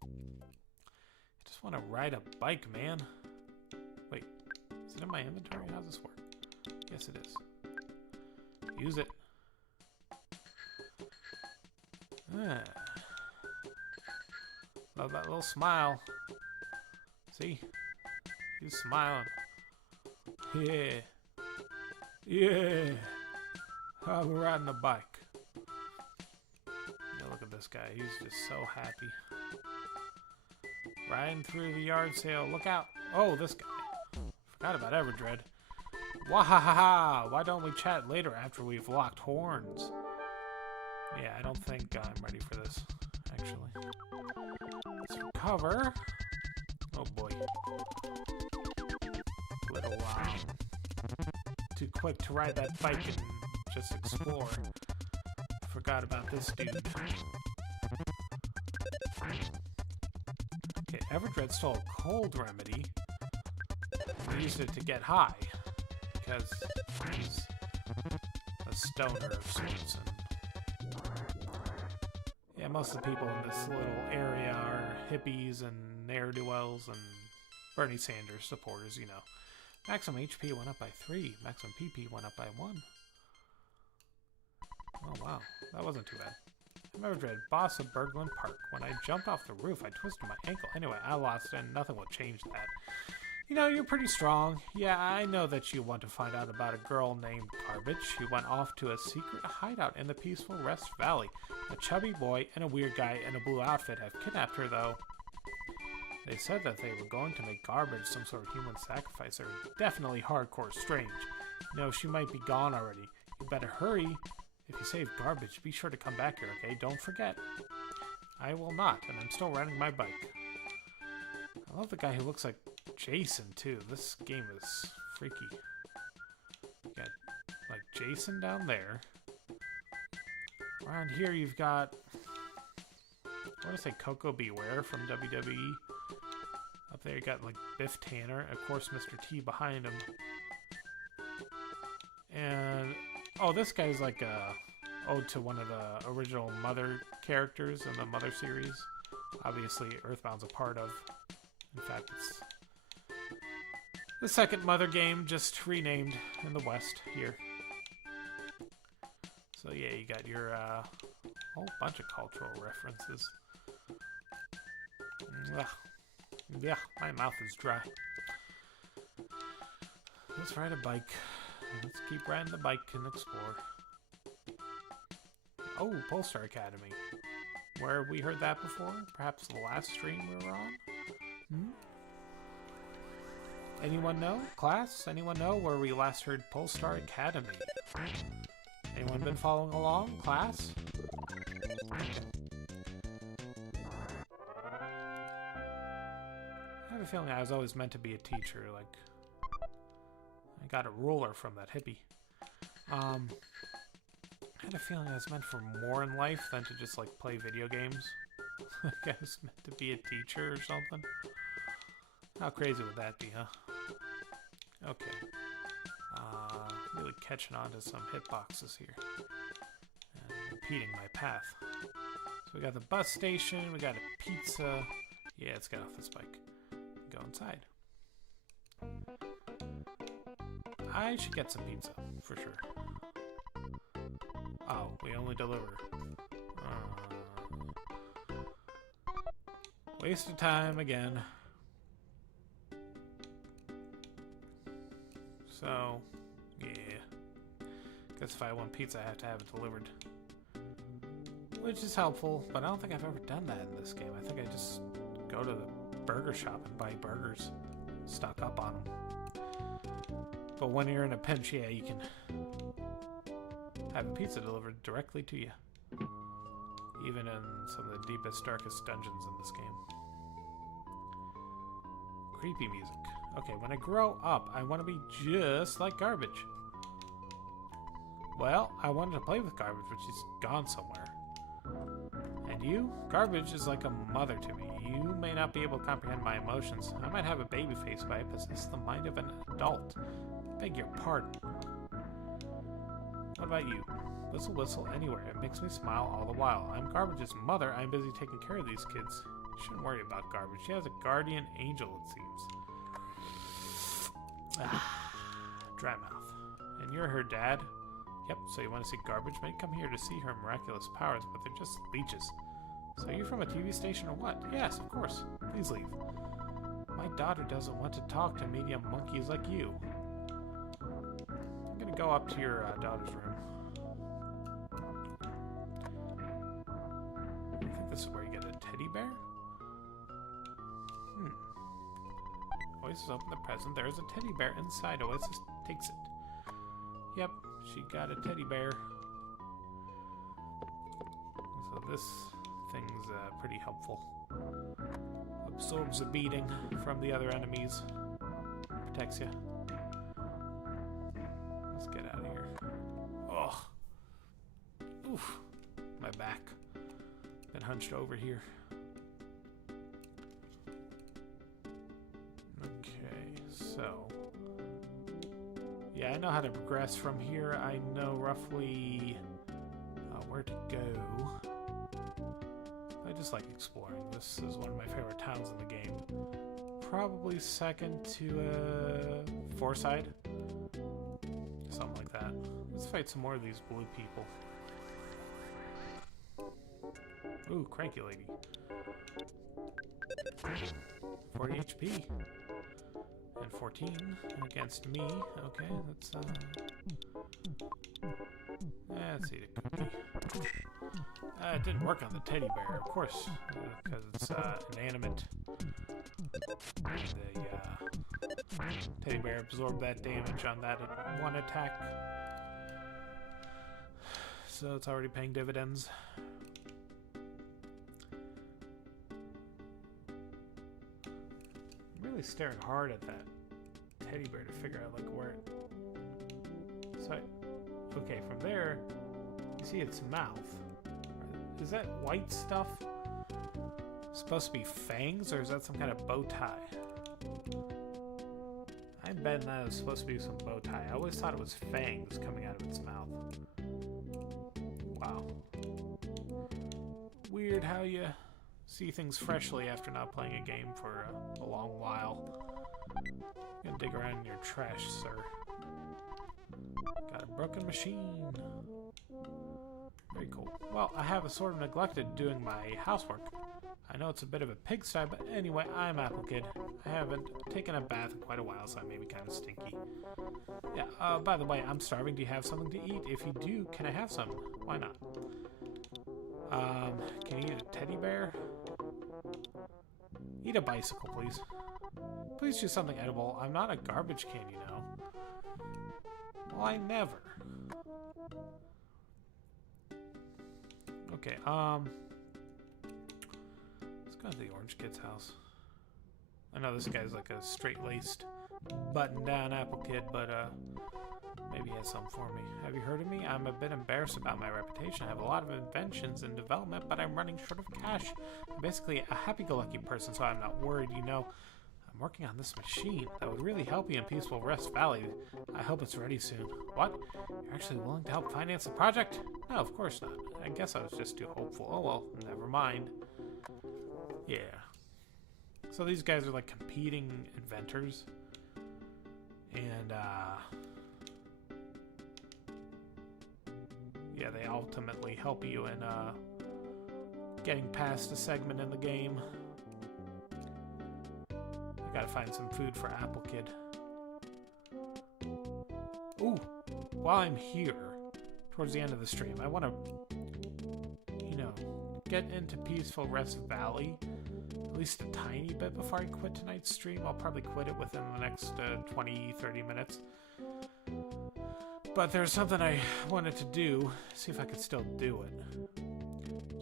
I just want to ride a bike, man. Wait, is it in my inventory? How does this work? Yes, it is. Use it. Love that little smile. See? He's smiling. Yeah. Yeah. I'm riding a bike. Yeah, look at this guy. He's just so happy. Riding through the yard sale. Look out. Oh, this guy. Forgot about Everdread. Wahahaha. Why don't we chat later after we've locked horns? Yeah, I don't think I'm ready for this, actually. Let's recover. Oh boy. Little, too quick to ride that bike and just explore. Forgot about this dude. Okay, Everdred stole a cold remedy. He used it to get high. Because he's a stoner of sorts. And yeah, most of the people in this little area are hippies and ne'er-do-wells and Bernie Sanders supporters, you know. Maximum HP went up by 3. Maximum PP went up by 1. Oh, wow. That wasn't too bad. I'm Everdred, boss of Berglund Park. When I jumped off the roof, I twisted my ankle. Anyway, I lost it, and nothing will change that. You know, you're pretty strong. Yeah, I know that you want to find out about a girl named Garbage. She went off to a secret hideout in the peaceful Rest Valley. A chubby boy and a weird guy in a blue outfit have kidnapped her, though. They said that they were going to make Garbage some sort of human sacrifice. They're definitely hardcore strange. You know, she might be gone already. You better hurry. If you save Garbage, be sure to come back here, okay? Don't forget. I will not, and I'm still riding my bike. I love the guy who looks like Jason, too. This game is freaky. You got, like, Jason down there. Around here, you've got... I want to say Coco Beware from WWE. Up there, you got, like, Biff Tanner. Of course, Mr. T behind him. And... oh, this guy's like a ode to one of the original Mother characters in the Mother series. Obviously, Earthbound's a part of. In fact, it's the second Mother game, just renamed in the West here. So yeah, you got your whole bunch of cultural references. Yeah, my mouth is dry. Let's ride a bike. Let's keep riding the bike and explore. Oh, Polestar Academy. Where have we heard that before? Perhaps the last stream we were on? Anyone know? Class? Anyone know where we last heard Polestar Academy? Anyone been following along? Class? I have a feeling I was always meant to be a teacher, like... I got a ruler from that hippie. I had a feeling I was meant for more in life than to just, like, play video games. Like I was meant to be a teacher or something. How crazy would that be, huh? Okay. Really catching on to some hitboxes here. And impeding my path. So we got the bus station, we got a pizza. Yeah, let's get off this bike. Go inside. I should get some pizza, for sure. Oh, we only deliver. Waste of time again. So, yeah. Guess if I want pizza, I have to have it delivered. Which is helpful, but I don't think I've ever done that in this game. I think I just go to the burger shop and buy burgers. Stock up on them. But when you're in a pinch, yeah, you can have a pizza delivered directly to you. Even in some of the deepest, darkest dungeons in this game. Creepy music. Okay, when I grow up, I want to be just like Garbage. Well, I wanted to play with Garbage, but she's gone somewhere. And you? Garbage is like a mother to me. You may not be able to comprehend my emotions. I might have a baby face, but I possess the mind of an adult. Beg your pardon. What about you? Whistle, whistle, anywhere. It makes me smile all the while. I'm Garbage's mother. I'm busy taking care of these kids. You shouldn't worry about Garbage. She has a guardian angel, it seems. Dry mouth. And you're her dad? Yep, so you want to see Garbage? May come here to see her miraculous powers, but they're just leeches. So you're from a TV station or what? Yes, of course. Please leave. My daughter doesn't want to talk to medium monkeys like you. I'm gonna go up to your daughter's room. I think this is where you get a teddy bear? Oasis open the present. There is a teddy bear inside. Oasis takes it. Yep, she got a teddy bear. So this thing's pretty helpful. Absorbs a beating from the other enemies. Protects you. Let's get out of here. Oh. Oof. My back. Been hunched over here. So, yeah, I know how to progress from here. I know roughly where to go. I just like exploring. This is one of my favorite towns in the game. Probably second to Forside. Something like that. Let's fight some more of these blue people. Ooh, cranky lady. 40 HP. And 14 against me. Okay, let's eat a cookie. It didn't work on the teddy bear, of course, because it's inanimate. The teddy bear absorbed that damage on that one attack. So it's already paying dividends. I'm really staring hard at that teddy bear to figure out like where it... So okay, from there you see its mouth. Is that white stuff supposed to be fangs, or is that some kind of bow tie? I bet that was supposed to be some bow tie. I always thought it was fangs coming out of its mouth. Wow. Weird how you see things freshly after not playing a game for a long while. I'm gonna dig around in your trash, sir. Got a broken machine. Very cool. Well, I have sort of neglected doing my housework. I know it's a bit of a pigsty, but anyway, I'm Apple Kid. I haven't taken a bath in quite a while, so I may be kind of stinky. Yeah, by the way, I'm starving. Do you have something to eat? If you do, can I have some? Why not? Can you eat a teddy bear? Eat a bicycle, please. Please choose something edible. I'm not a garbage can, you know. Well, I never. Okay, let's go to the orange kid's house. I know this guy's like a straight-laced, button-down Apple Kid, but maybe he has something for me. Have you heard of me? I'm a bit embarrassed about my reputation. I have a lot of inventions in development, but I'm running short of cash. I'm basically a happy-go-lucky person, so I'm not worried, you know. I'm working on this machine that would really help you in Peaceful Rest Valley. I hope it's ready soon. What? You're actually willing to help finance the project? No, of course not. I guess I was just too hopeful. Oh well, never mind. Yeah. So these guys are like competing inventors. And, yeah, they ultimately help you in, getting past a segment in the game. Gotta find some food for Apple Kid. Ooh, while I'm here, towards the end of the stream, I want to, you know, get into Peaceful Rest Valley at least a tiny bit before I quit tonight's stream. I'll probably quit it within the next 20-30 minutes. But there's something I wanted to do, see if I could still do it,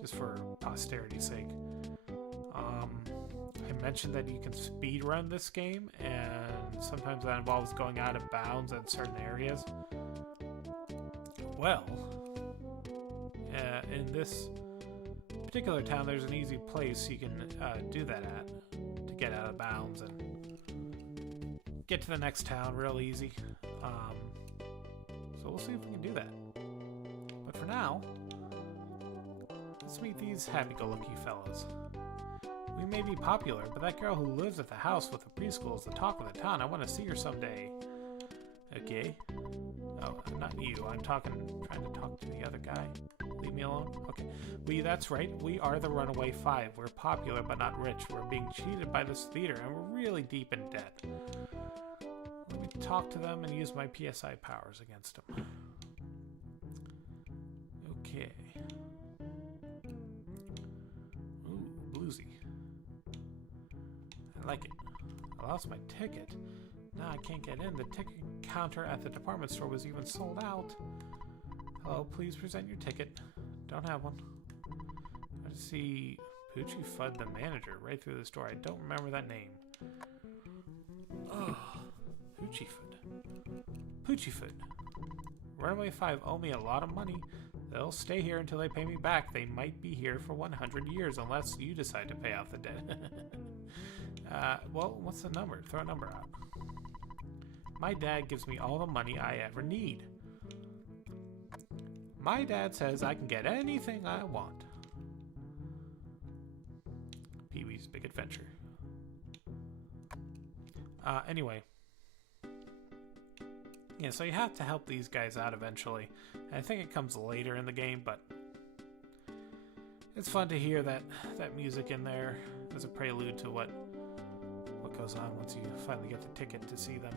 just for posterity's sake. I mentioned that you can speedrun this game, and sometimes that involves going out of bounds in certain areas. Well, in this particular town, there's an easy place you can do that at, to get out of bounds and get to the next town real easy. So we'll see if we can do that. But for now, let's meet these happy-go-lucky fellows. We may be popular, but that girl who lives at the house with the preschool is the talk of the town. I want to see her someday. Okay. Oh, not you. I'm trying to talk to the other guy. Leave me alone? Okay. That's right. We are the Runaway Five. We're popular, but not rich. We're being cheated by this theater, and we're really deep in debt. Let me talk to them and use my PSI powers against them. Okay. Ooh, bluesy. I like it. I lost my ticket. Now I can't get in. The ticket counter at the department store was even sold out. Hello, please present your ticket. Don't have one. I see Poochie Fudd the manager right through the store. I don't remember that name. Oh, Poochie Fudd. Poochie Fudd. Runaway 5 owe me a lot of money. They'll stay here until they pay me back. They might be here for 100 years unless you decide to pay off the debt. Well, what's the number? Throw a number out. My dad gives me all the money I ever need. My dad says I can get anything I want. Pee-wee's Big Adventure. Anyway. Yeah, so you have to help these guys out eventually. And I think it comes later in the game, but it's fun to hear that music in there as a prelude to what goes on once you finally get the ticket to see them,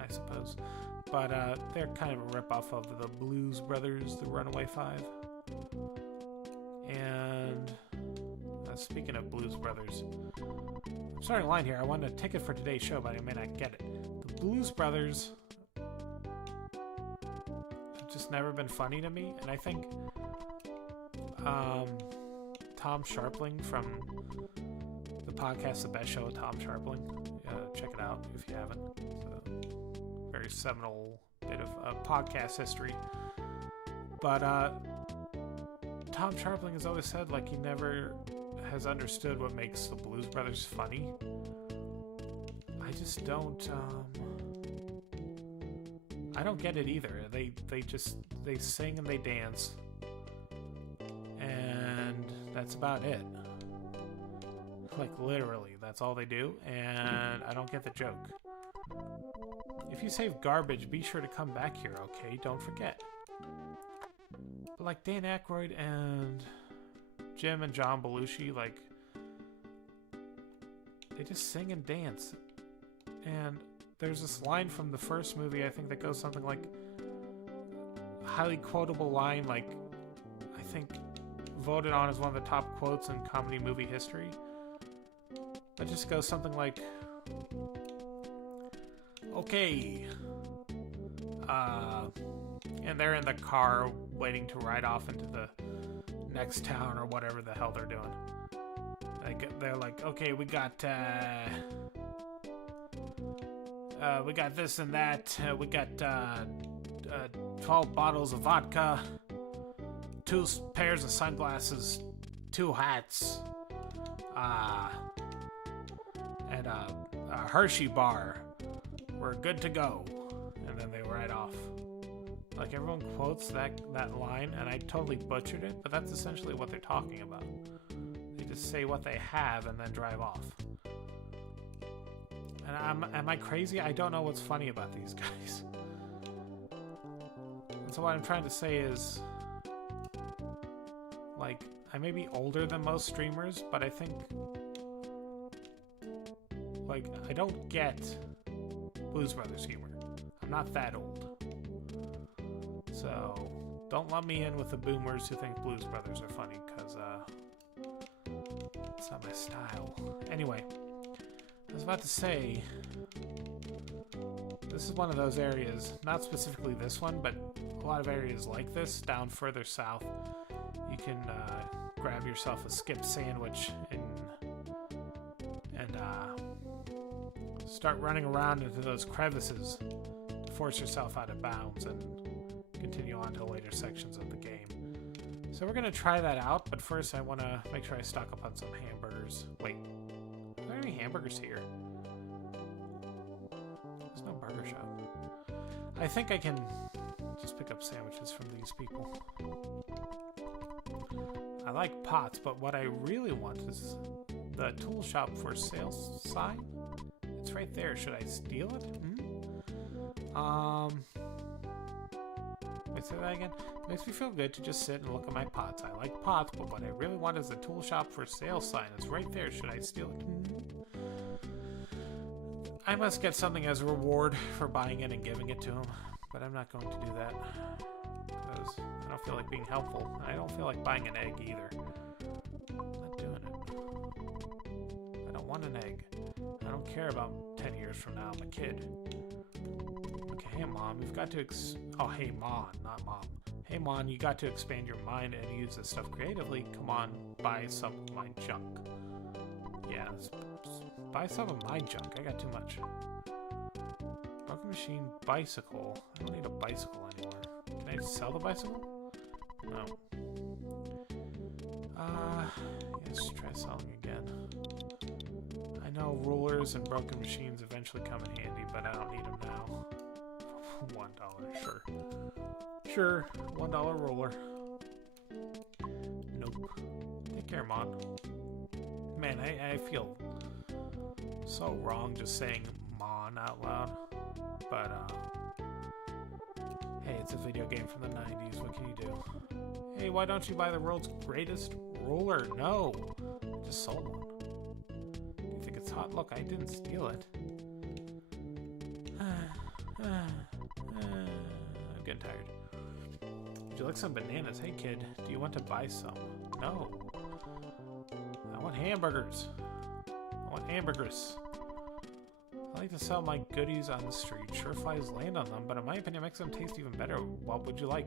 I suppose. But they're kind of a ripoff of the Blues Brothers, the Runaway Five. And speaking of Blues Brothers, I'm starting a line here. I wanted a ticket for today's show, but I may not get it. The Blues Brothers have just never been funny to me, and I think Tom Sharpling from the podcast The Best Show with Tom Sharpling, check it out if you haven't. It's a very seminal bit of podcast history. But Tom Sharpling has always said like he never has understood what makes the Blues Brothers funny. I just don't I don't get it either. They sing and they dance, and that's about it. Like literally, that's all they do, and I don't get the joke. If you save garbage, be sure to come back here, okay? Don't forget. But like Dan Aykroyd and Jim and John Belushi, like, they just sing and dance. And there's this line from the first movie, I think, that goes something like, a highly quotable line, like, I think voted on as one of the top quotes in comedy movie history. It just goes something like, okay, and they're in the car waiting to ride off into the next town or whatever the hell they're doing. They're like, okay, we got this and that. We got 12 bottles of vodka, 2 pairs of sunglasses, 2 hats, and a Hershey bar. We're good to go. And then they ride off. Like, everyone quotes that line, and I totally butchered it, but that's essentially what they're talking about. They just say what they have and then drive off. And am I crazy? I don't know what's funny about these guys. And so what I'm trying to say is, like, I may be older than most streamers, but I think, like, I don't get Blues Brothers humor. I'm not that old. So, don't lump me in with the boomers who think Blues Brothers are funny, because, it's not my style. Anyway, I was about to say, this is one of those areas, not specifically this one, but a lot of areas like this, down further south, you can, grab yourself a skip sandwich and start running around into those crevices to force yourself out of bounds and continue on to later sections of the game. So we're going to try that out, but first I want to make sure I stock up on some hamburgers. Wait, are there any hamburgers here? There's no burger shop. I think I can just pick up sandwiches from these people. I like pots, but what I really want is the tool shop for sale sign. It's right there. Should I steal it? Wait, say that again? It makes me feel good to just sit and look at my pots. I like pots, but what I really want is the tool shop for sale sign. It's right there. Should I steal it? I must get something as a reward for buying it and giving it to him, but I'm not going to do that because I don't feel like being helpful. I don't feel like buying an egg either. I'm not doing it. I don't want an egg. I don't care about 10 years from now. I'm a kid. Okay, hey Mom, you've got to oh, hey Mom, not Mom. Hey Mom, you got to expand your mind and use this stuff creatively. Come on, buy some of my junk. Yeah, buy some of my junk. I got too much. Broken machine bicycle. I don't need a bicycle anymore. Can I sell the bicycle? No. Yes, try selling again. I know Well, rulers and broken machines eventually come in handy, but I don't need them now. $1, sure. Sure, $1 ruler. Nope. Take care, Mon. Man, I feel so wrong just saying Mon out loud. But, hey, it's a video game from the 90s. What can you do? Hey, why don't you buy the world's greatest ruler? No! I just sold one. You think it's hot? Look, I didn't steal it. I'm getting tired. Would you like some bananas? Hey, kid, do you want to buy some? No. I want hamburgers. I want hamburgers. I like to sell my goodies on the street. Sureflies land on them, but in my opinion, it makes them taste even better. What would you like?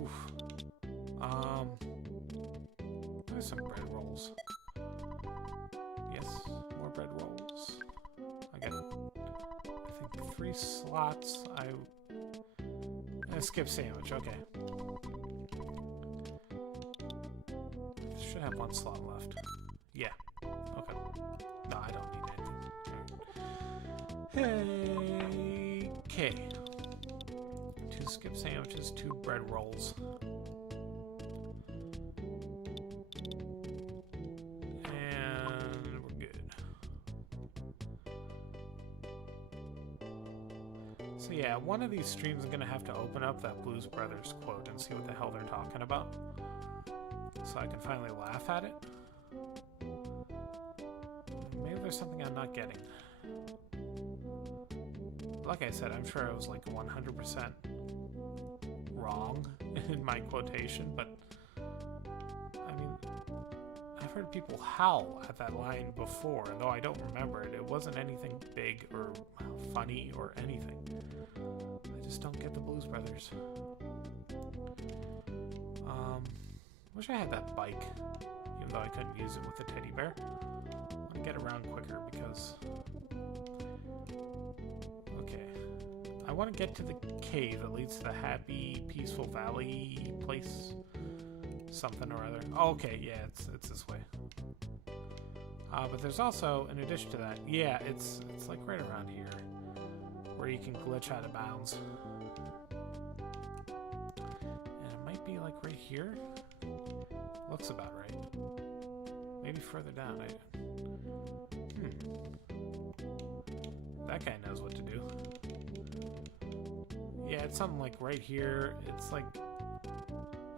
Oof. There's some bread rolls. Yes, more bread rolls. I got, I think, 3 slots. Skip sandwich, okay. Should have 1 slot left. Yeah, okay. No, I don't need anything. Hey, okay. 2 skip sandwiches, 2 bread rolls. And we're good. So yeah, one of these streams I'm gonna have to open up that Blues Brothers quote and see what the hell they're talking about, so I can finally laugh at it. Maybe there's something I'm not getting. Like I said, I'm sure I was like 100% wrong in my quotation, but I mean, I've heard people howl at that line before, and though I don't remember it, it wasn't anything big or funny or anything. I just don't get the Blues Brothers. Wish I had that bike, even though I couldn't use it with the teddy bear. I want to get around quicker because... Okay. I want to get to the cave that leads to the happy, peaceful valley place. Something or other. Oh, okay, yeah, it's this way. But there's also, in addition to that, yeah, it's like right around here, where you can glitch out of bounds. And it might be like right here. Looks about right. Maybe further down. That guy knows what to do. Yeah, it's something like right here. It's like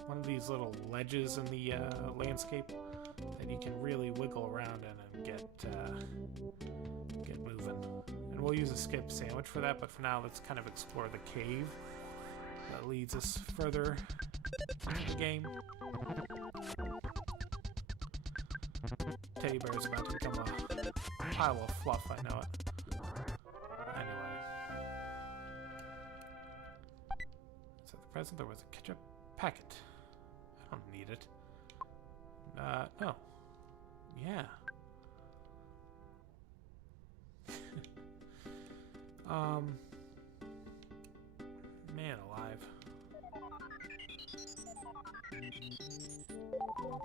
one of these little ledges in the landscape that you can really wiggle around in and get moving. And we'll use a skip sandwich for that, but for now, let's kind of explore the cave that leads us further into the game. Teddy bear is about to become a pile of fluff, I know it. Anyway. Is that the present? There was a ketchup packet. I don't need it. No. Yeah. Man alive.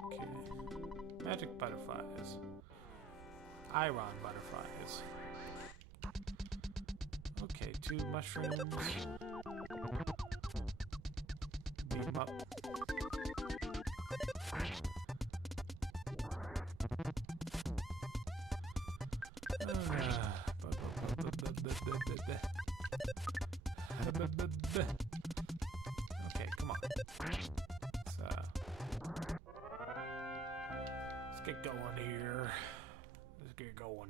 Okay. Magic butterflies. Iron butterflies. Okay, 2 mushrooms. Beat 'em up. Okay, come on. Let's get going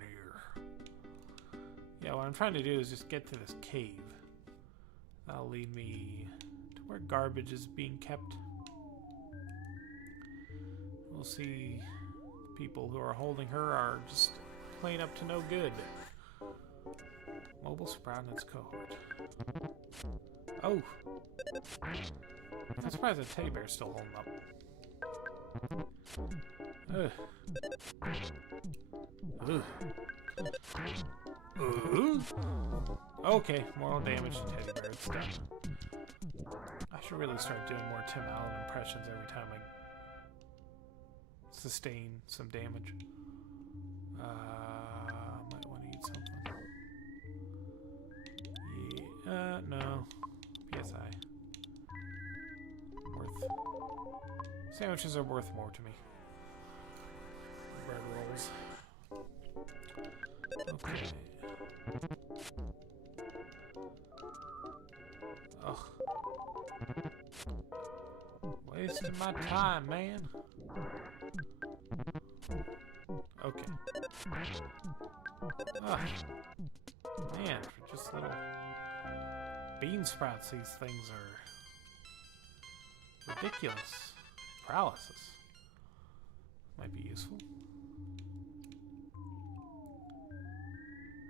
here. Yeah, what I'm trying to do is just get to this cave. That'll lead me to where garbage is being kept. We'll see people who are holding her are just plain up to no good. Mobile sprout and its cohort. Oh! I'm surprised the teddy bear's still holding up. Ugh. Ugh. Okay, moral damage to teddy bear. It's done. I should really start doing more Tim Allen impressions every time I sustain some damage. Might want to eat something. Yeah, no. PSI. Sandwiches are worth more to me. Bread rolls. Okay. Ugh. Wasting my time, man. Okay. Ugh. Man, for just little bean sprouts, these things are ridiculous. Paralysis. Might be useful.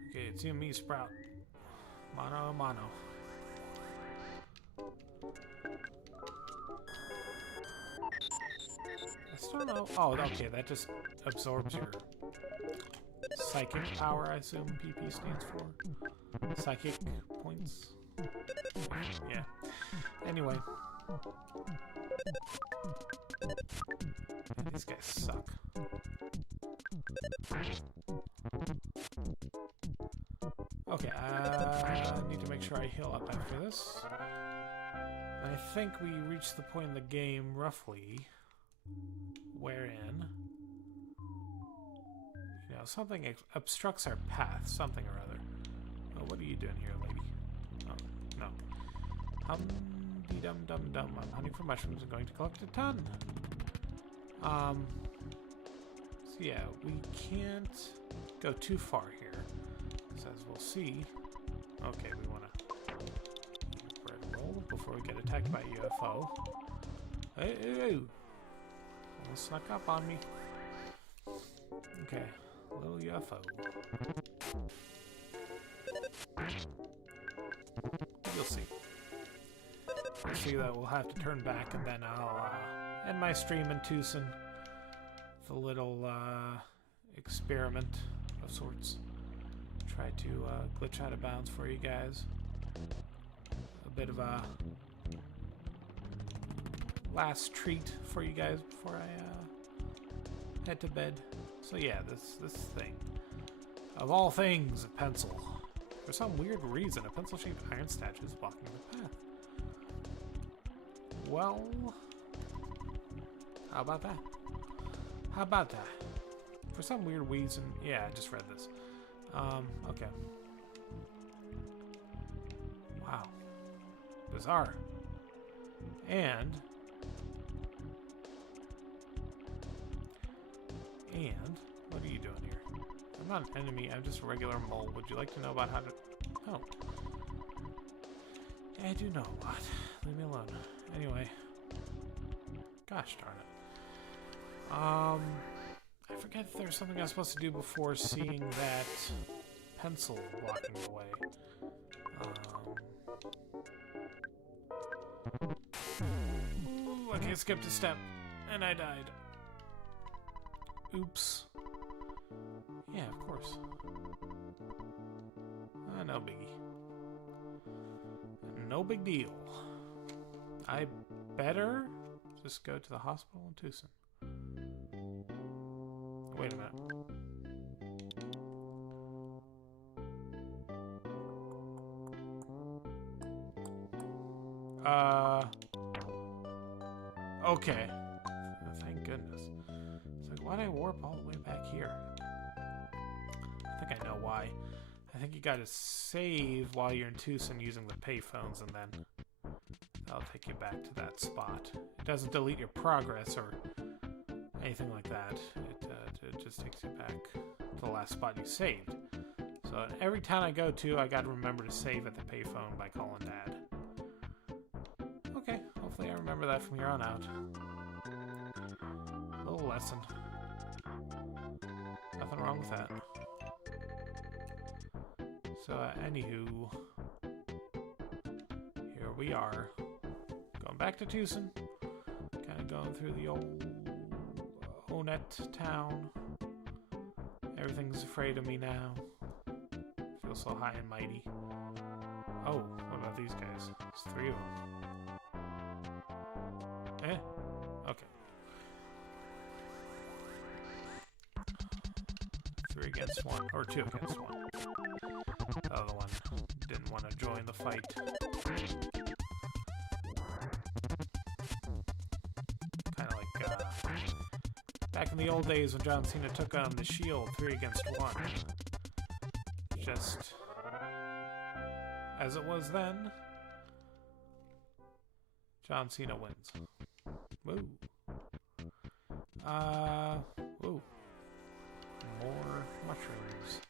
Okay, it's you and me, Sprout. Mano a mano. I still don't know. Oh, okay, that just absorbs your psychic power, I assume PP stands for. Psychic points. Yeah. Anyway. Man, these guys suck. Okay, I need to make sure I heal up after this. I think we reached the point in the game, roughly, wherein, you know, something obstructs our path, something or other. Oh, what are you doing here, lady? Oh, no. Hum-dee-dum-dum-dum. I'm hunting for mushrooms and going to collect a ton. So yeah, we can't go too far here. Because as we'll see... Okay, we want to bread roll before we get attacked by a UFO. Hey, hey, hey. Almost snuck up on me. Okay, little UFO. You'll see. You'll see that we'll have to turn back, and then I'll end my stream in Tucson. The little experiment of sorts. Try to glitch out of bounds for you guys. A bit of a last treat for you guys before I head to bed. So yeah, this thing. Of all things, a pencil. For some weird reason, a pencil-shaped iron statue is blocking the path. Well, how about that? How about that? For some weird reason, yeah, I just read this. Okay. Wow. Bizarre. And what are you doing here? I'm not an enemy, I'm just a regular mole. Would you like to know about how to... Oh. Yeah, I do know a lot. Leave me alone. Anyway. Gosh darn it. I forget if there was something I was supposed to do before seeing that pencil blocking the way. Ooh, okay, skipped a step, and I died. Oops. Yeah, of course. No biggie. No big deal. I better just go to the hospital in Tucson. Wait a minute. Okay. Oh, thank goodness. It's like, why'd I warp all the way back here? I think I know why. I think you gotta save while you're in Tucson using the payphones, and then that'll take you back to that spot. It doesn't delete your progress or anything like that. It just takes you back to the last spot you saved. So every town I go to, I gotta remember to save at the payphone by calling Dad. Okay, hopefully I remember that from here on out. A little lesson. Nothing wrong with that. So, anywho, here we are, going back to Tucson, kind of going through the old Onet town. Everything's afraid of me now. Feel so high and mighty. Oh, what about these guys? There's 3 of them. Okay. 3 against 1, or 2 against 1. The other one didn't want to join the fight. Kind of like back in the old days when John Cena took on the Shield 3 against 1. Just as it was then, John Cena wins. Woo. Woo. More mushrooms.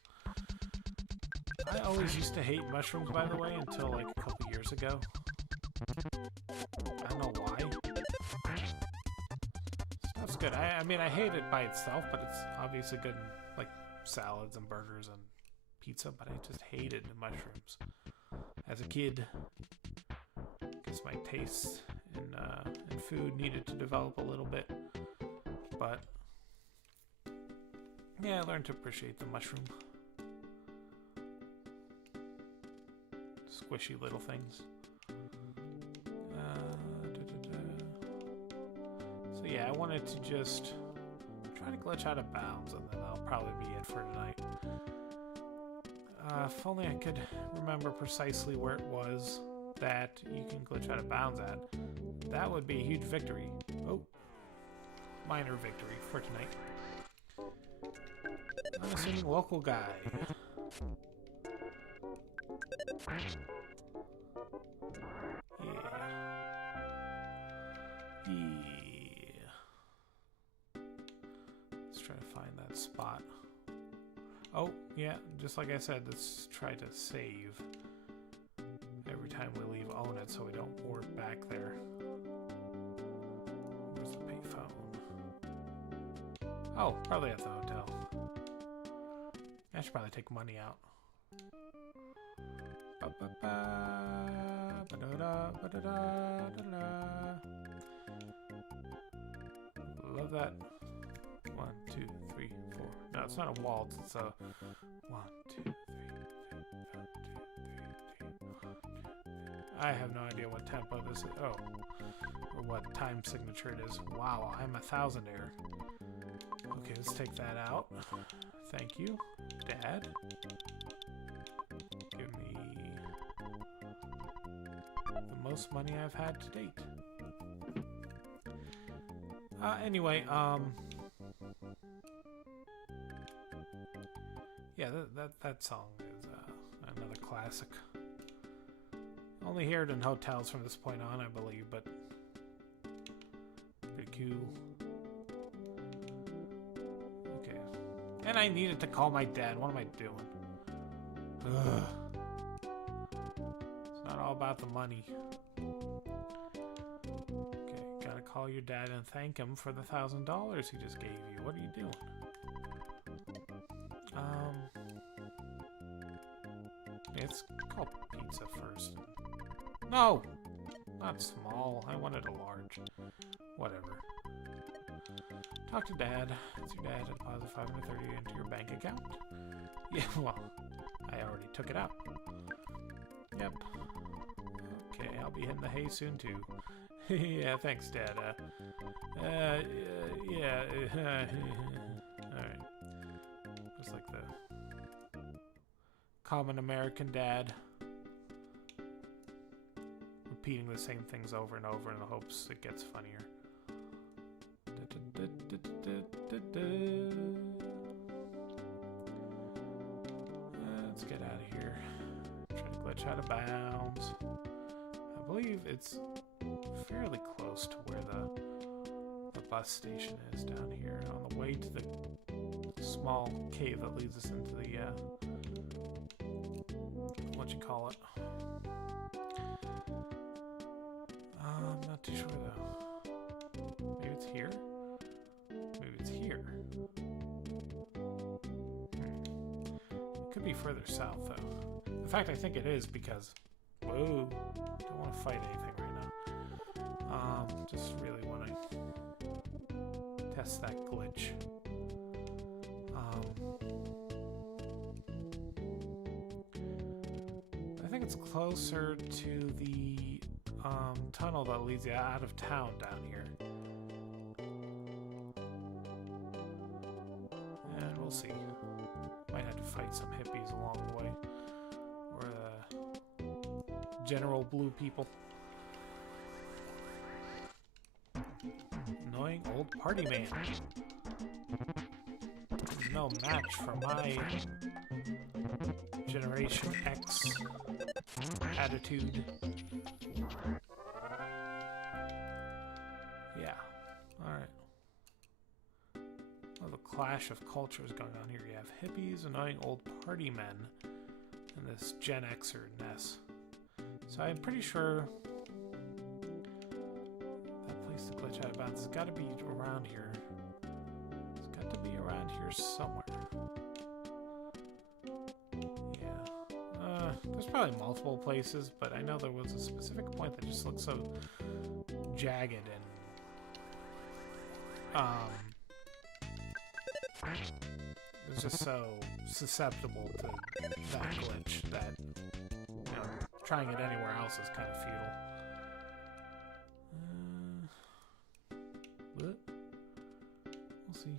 I always used to hate mushrooms, by the way, until like a couple years ago. I don't know why. Stuff's good. I mean, I hate it by itself, but it's obviously good in like salads and burgers and pizza, but I just hated mushrooms as a kid. Guess my taste in food needed to develop a little bit, but yeah, I learned to appreciate the mushroom. Squishy little things. So yeah, I wanted to just try to glitch out of bounds, and then that'll probably be it for tonight. If only I could remember precisely where it was that you can glitch out of bounds at. That would be a huge victory. Oh, minor victory for tonight. Unassuming local guy. Yeah. Let's try to find that spot. Oh, yeah, just like I said, let's try to save every time we leave Own It so we don't warp back there. Where's the payphone? Oh, probably at the hotel. I should probably take money out. Love that. 1, 2, 3, 4. No, it's not a waltz. It's a 1, 2, 3, 4, 1, 2, 3, 4. I have no idea what tempo this is. Oh, or what time signature it is. Wow, I'm 1000-air. Okay, let's take that out. Thank you, Dad. Give me the most money I've had to date. Anyway, yeah, that song is another classic. Only hear it in hotels from this point on, I believe, but pretty cool. Okay, and I needed to call my dad. What am I doing? Ugh. It's not all about the money. Okay, gotta call your dad and thank him for the $1,000 he just gave you. What are you doing? It's called pizza first. No! Not small. I wanted a large. Whatever. Talk to Dad. It's your dad. Deposit $530 into your bank account. Yeah, well, I already took it out. Yep. Okay, I'll be hitting the hay soon too. Yeah, thanks, Dad. Yeah. Alright. Just like the common American dad. Repeating the same things over and over in the hopes it gets funnier. Let's get out of here. Try to glitch out of bounds. I believe it's fairly close to where the bus station is down here, on the way to the small cave that leads us into the what you call it. I'm not too sure though. Maybe it's here? Maybe it's here. It could be further south though. In fact, I think it is because, whoa, don't want to fight anything right now. Just really want to test that glitch. I think it's closer to the tunnel that leads you out of town down here. And we'll see. fight some hippies along the way. Or general blue people. Annoying old party man. No match for my Generation X attitude. Yeah. Alright. Well, the clash of cultures going on here. You have hippies, annoying old party men, and this Gen Xer Ness. So I'm pretty sure that place to glitch out of bounds has got to be around here. It's got to be around here somewhere. Yeah. There's probably multiple places, but I know there was a specific point that just looked so jagged and it was just so susceptible to that glitch that, you know, trying it anywhere else is kind of futile. What? We'll see.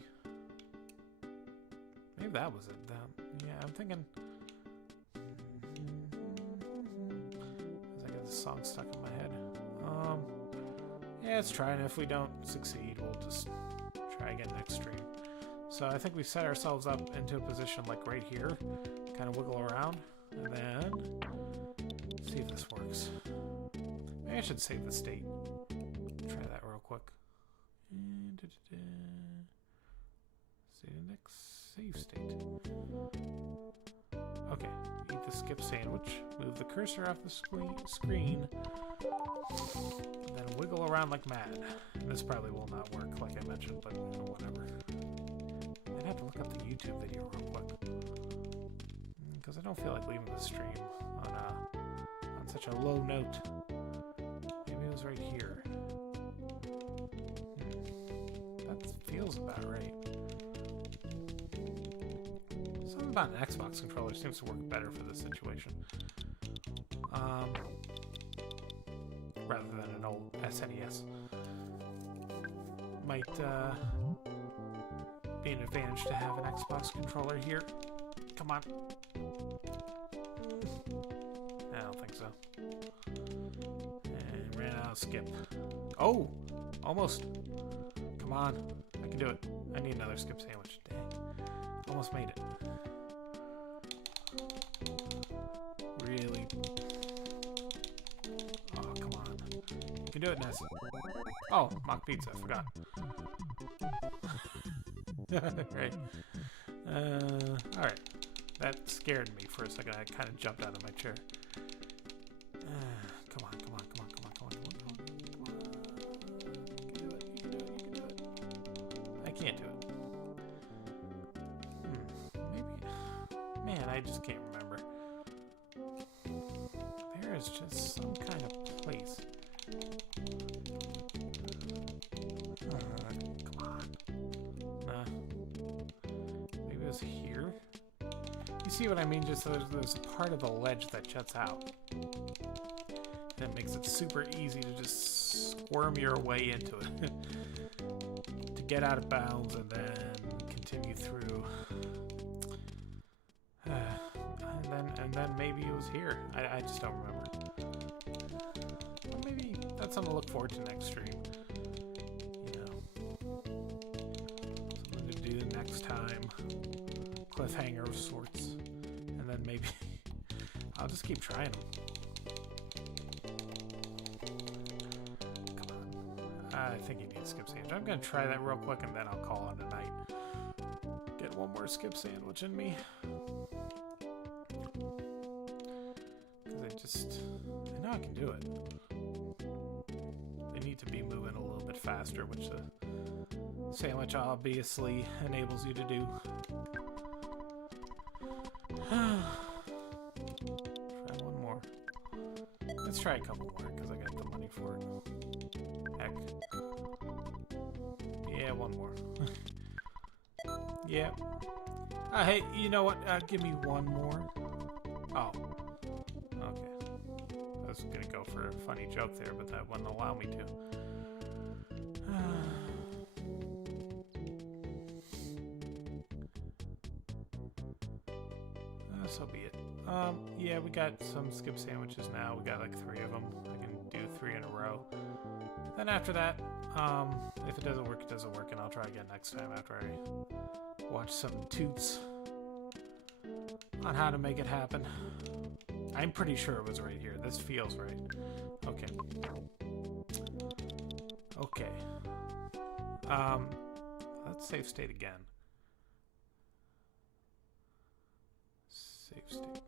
Maybe that was it. Yeah, I'm thinking. I got this song stuck in my head. Yeah, let's try, and if we don't succeed, we'll just try again next stream. So I think we set ourselves up into a position like right here, kind of wiggle around, and then see if this works. Maybe I should save the state. Try that real quick. Save next save state. Okay, eat the skip sandwich. Move the cursor off the screen. And then wiggle around like mad. This probably will not work, like I mentioned, but you know, whatever. I'd have to look up the YouTube video real quick, because I don't feel like leaving the stream on such a low note. Maybe it was right here. That feels about right. Something about an Xbox controller seems to work better for this situation. Rather than an old SNES. Might be an advantage to have an Xbox controller here. Come on. I don't think so. And ran out of skip. Oh! Almost. Come on. I can do it. I need another skip sandwich. Dang. Almost made it. Really? Oh, come on. You can do it, Ness. Oh, mock pizza. I forgot. Right. Alright. That scared me for a second. I kind of jumped out of my chair. Come on, come on, come on, come on, come on, come on, come on. You can do it, you can do it, you can do it. I can't do it. Maybe. Man, I just can't remember. There is just some kind of place. Come on. Nah. Maybe it was here? You see what I mean? Just there's a part of the ledge that juts out. And it makes it super easy to just squirm your way into it. To get out of bounds and then continue through. And then maybe it was here. I just don't remember. Well, maybe that's something to look forward to next stream. You know, something to do next time. Cliffhanger of sorts. And then maybe I'll just keep trying them. Come on. I think you need a skip sandwich. I'm going to try that real quick and then I'll call it a night. Get one more skip sandwich in me. I know I can do it. They need to be moving a little bit faster, which the sandwich obviously enables you to do. Try one more. Let's try a couple more, because I got the money for it. Heck. Yeah, one more. Yeah. Hey, you know what? Give me one more. Oh. Okay. I was gonna go for a funny joke there, but that wouldn't allow me to. So be it. Yeah, we got some skip sandwiches now. We got like 3 of them. I can do 3 in a row. Then after that, if it doesn't work, it doesn't work, and I'll try again next time after I watch some toots on how to make it happen. I'm pretty sure it was right here. This feels right. Okay. Okay. Let's save state again. Save state.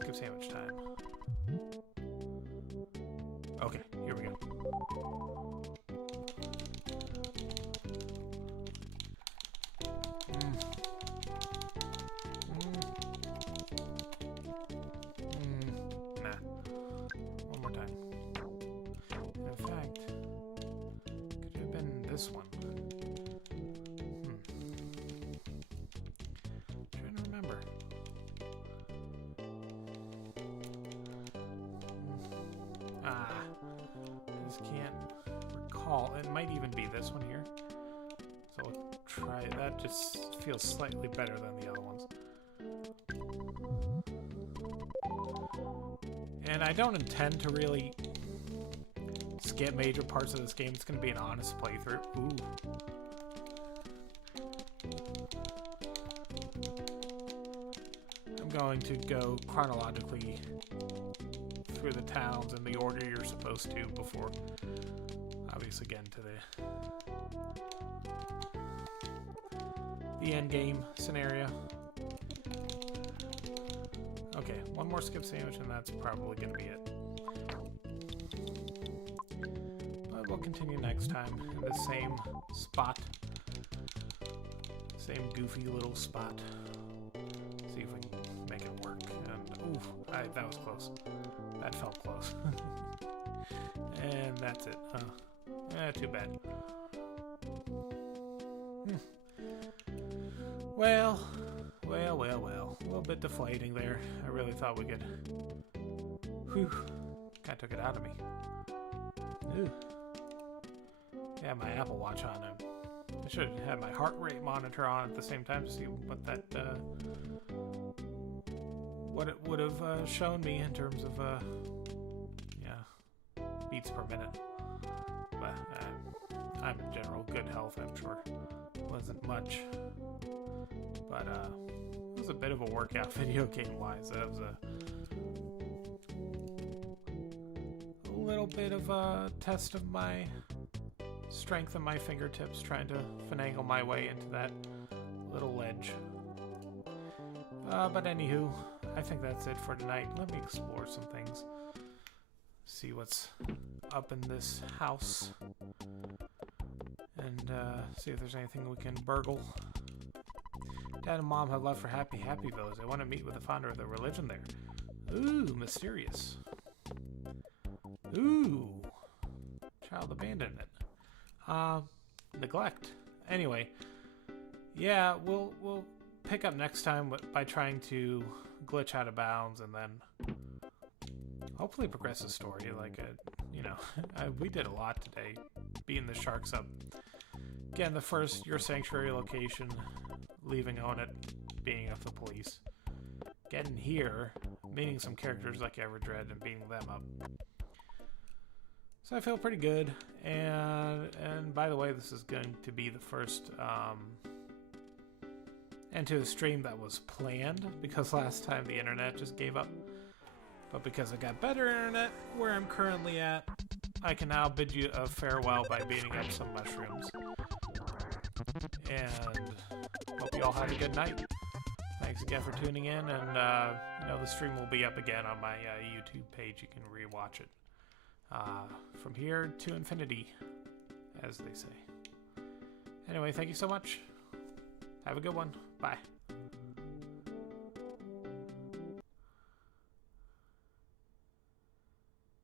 Skip sandwich time. Okay, here we go. Nah. One more time. In fact, could have been this one. Trying to remember. I just can't recall. It might even be this one here. So we'll try it. That just feels slightly better than the other ones. And I don't intend to really skip major parts of this game. It's going to be an honest playthrough. Ooh. I'm going to go chronologically through the towns in the order you're supposed to before obviously getting to the end game scenario. Okay, one more skip sandwich and that's probably going to be it. But we'll continue next time in the same spot. Same goofy little spot. See if we can make it work. And ooh, that was close. That felt close. And that's it. Too bad. Well. A little bit deflating there. I really thought we could... Whew. Kind of took it out of me. Ooh. Yeah, my Apple Watch on. I should have had my heart rate monitor on at the same time to see what that... what it would have shown me in terms of... yeah, beats per minute. But I'm in general good health, I'm sure. Wasn't much. But, it was a bit of a workout video game-wise. That was a little bit of a test of my strength in my fingertips, trying to finagle my way into that little ledge. But anywho, I think that's it for tonight. Let me explore some things. See what's up in this house. And see if there's anything we can burgle. Dad and Mom have left for Happy Village. They want to meet with the founder of the religion there. Ooh, mysterious. Ooh. Child abandonment. Neglect. Anyway, yeah, we'll pick up next time by trying to glitch out of bounds and then hopefully progress the story. Like, we did a lot today. Beating the sharks up. Getting the first Your Sanctuary location. Leaving on it, beating up the police. Getting here, meeting some characters like Everdread and beating them up. So I feel pretty good. And by the way, this is going to be the first end to a stream that was planned, because last time the internet just gave up. But because I got better internet where I'm currently at, I can now bid you a farewell by beating up some mushrooms. And hope you all have a good night. Thanks again for tuning in, and the stream will be up again on my YouTube page. You can rewatch it. From here to infinity, as they say. Anyway, thank you so much. Have a good one. Bye.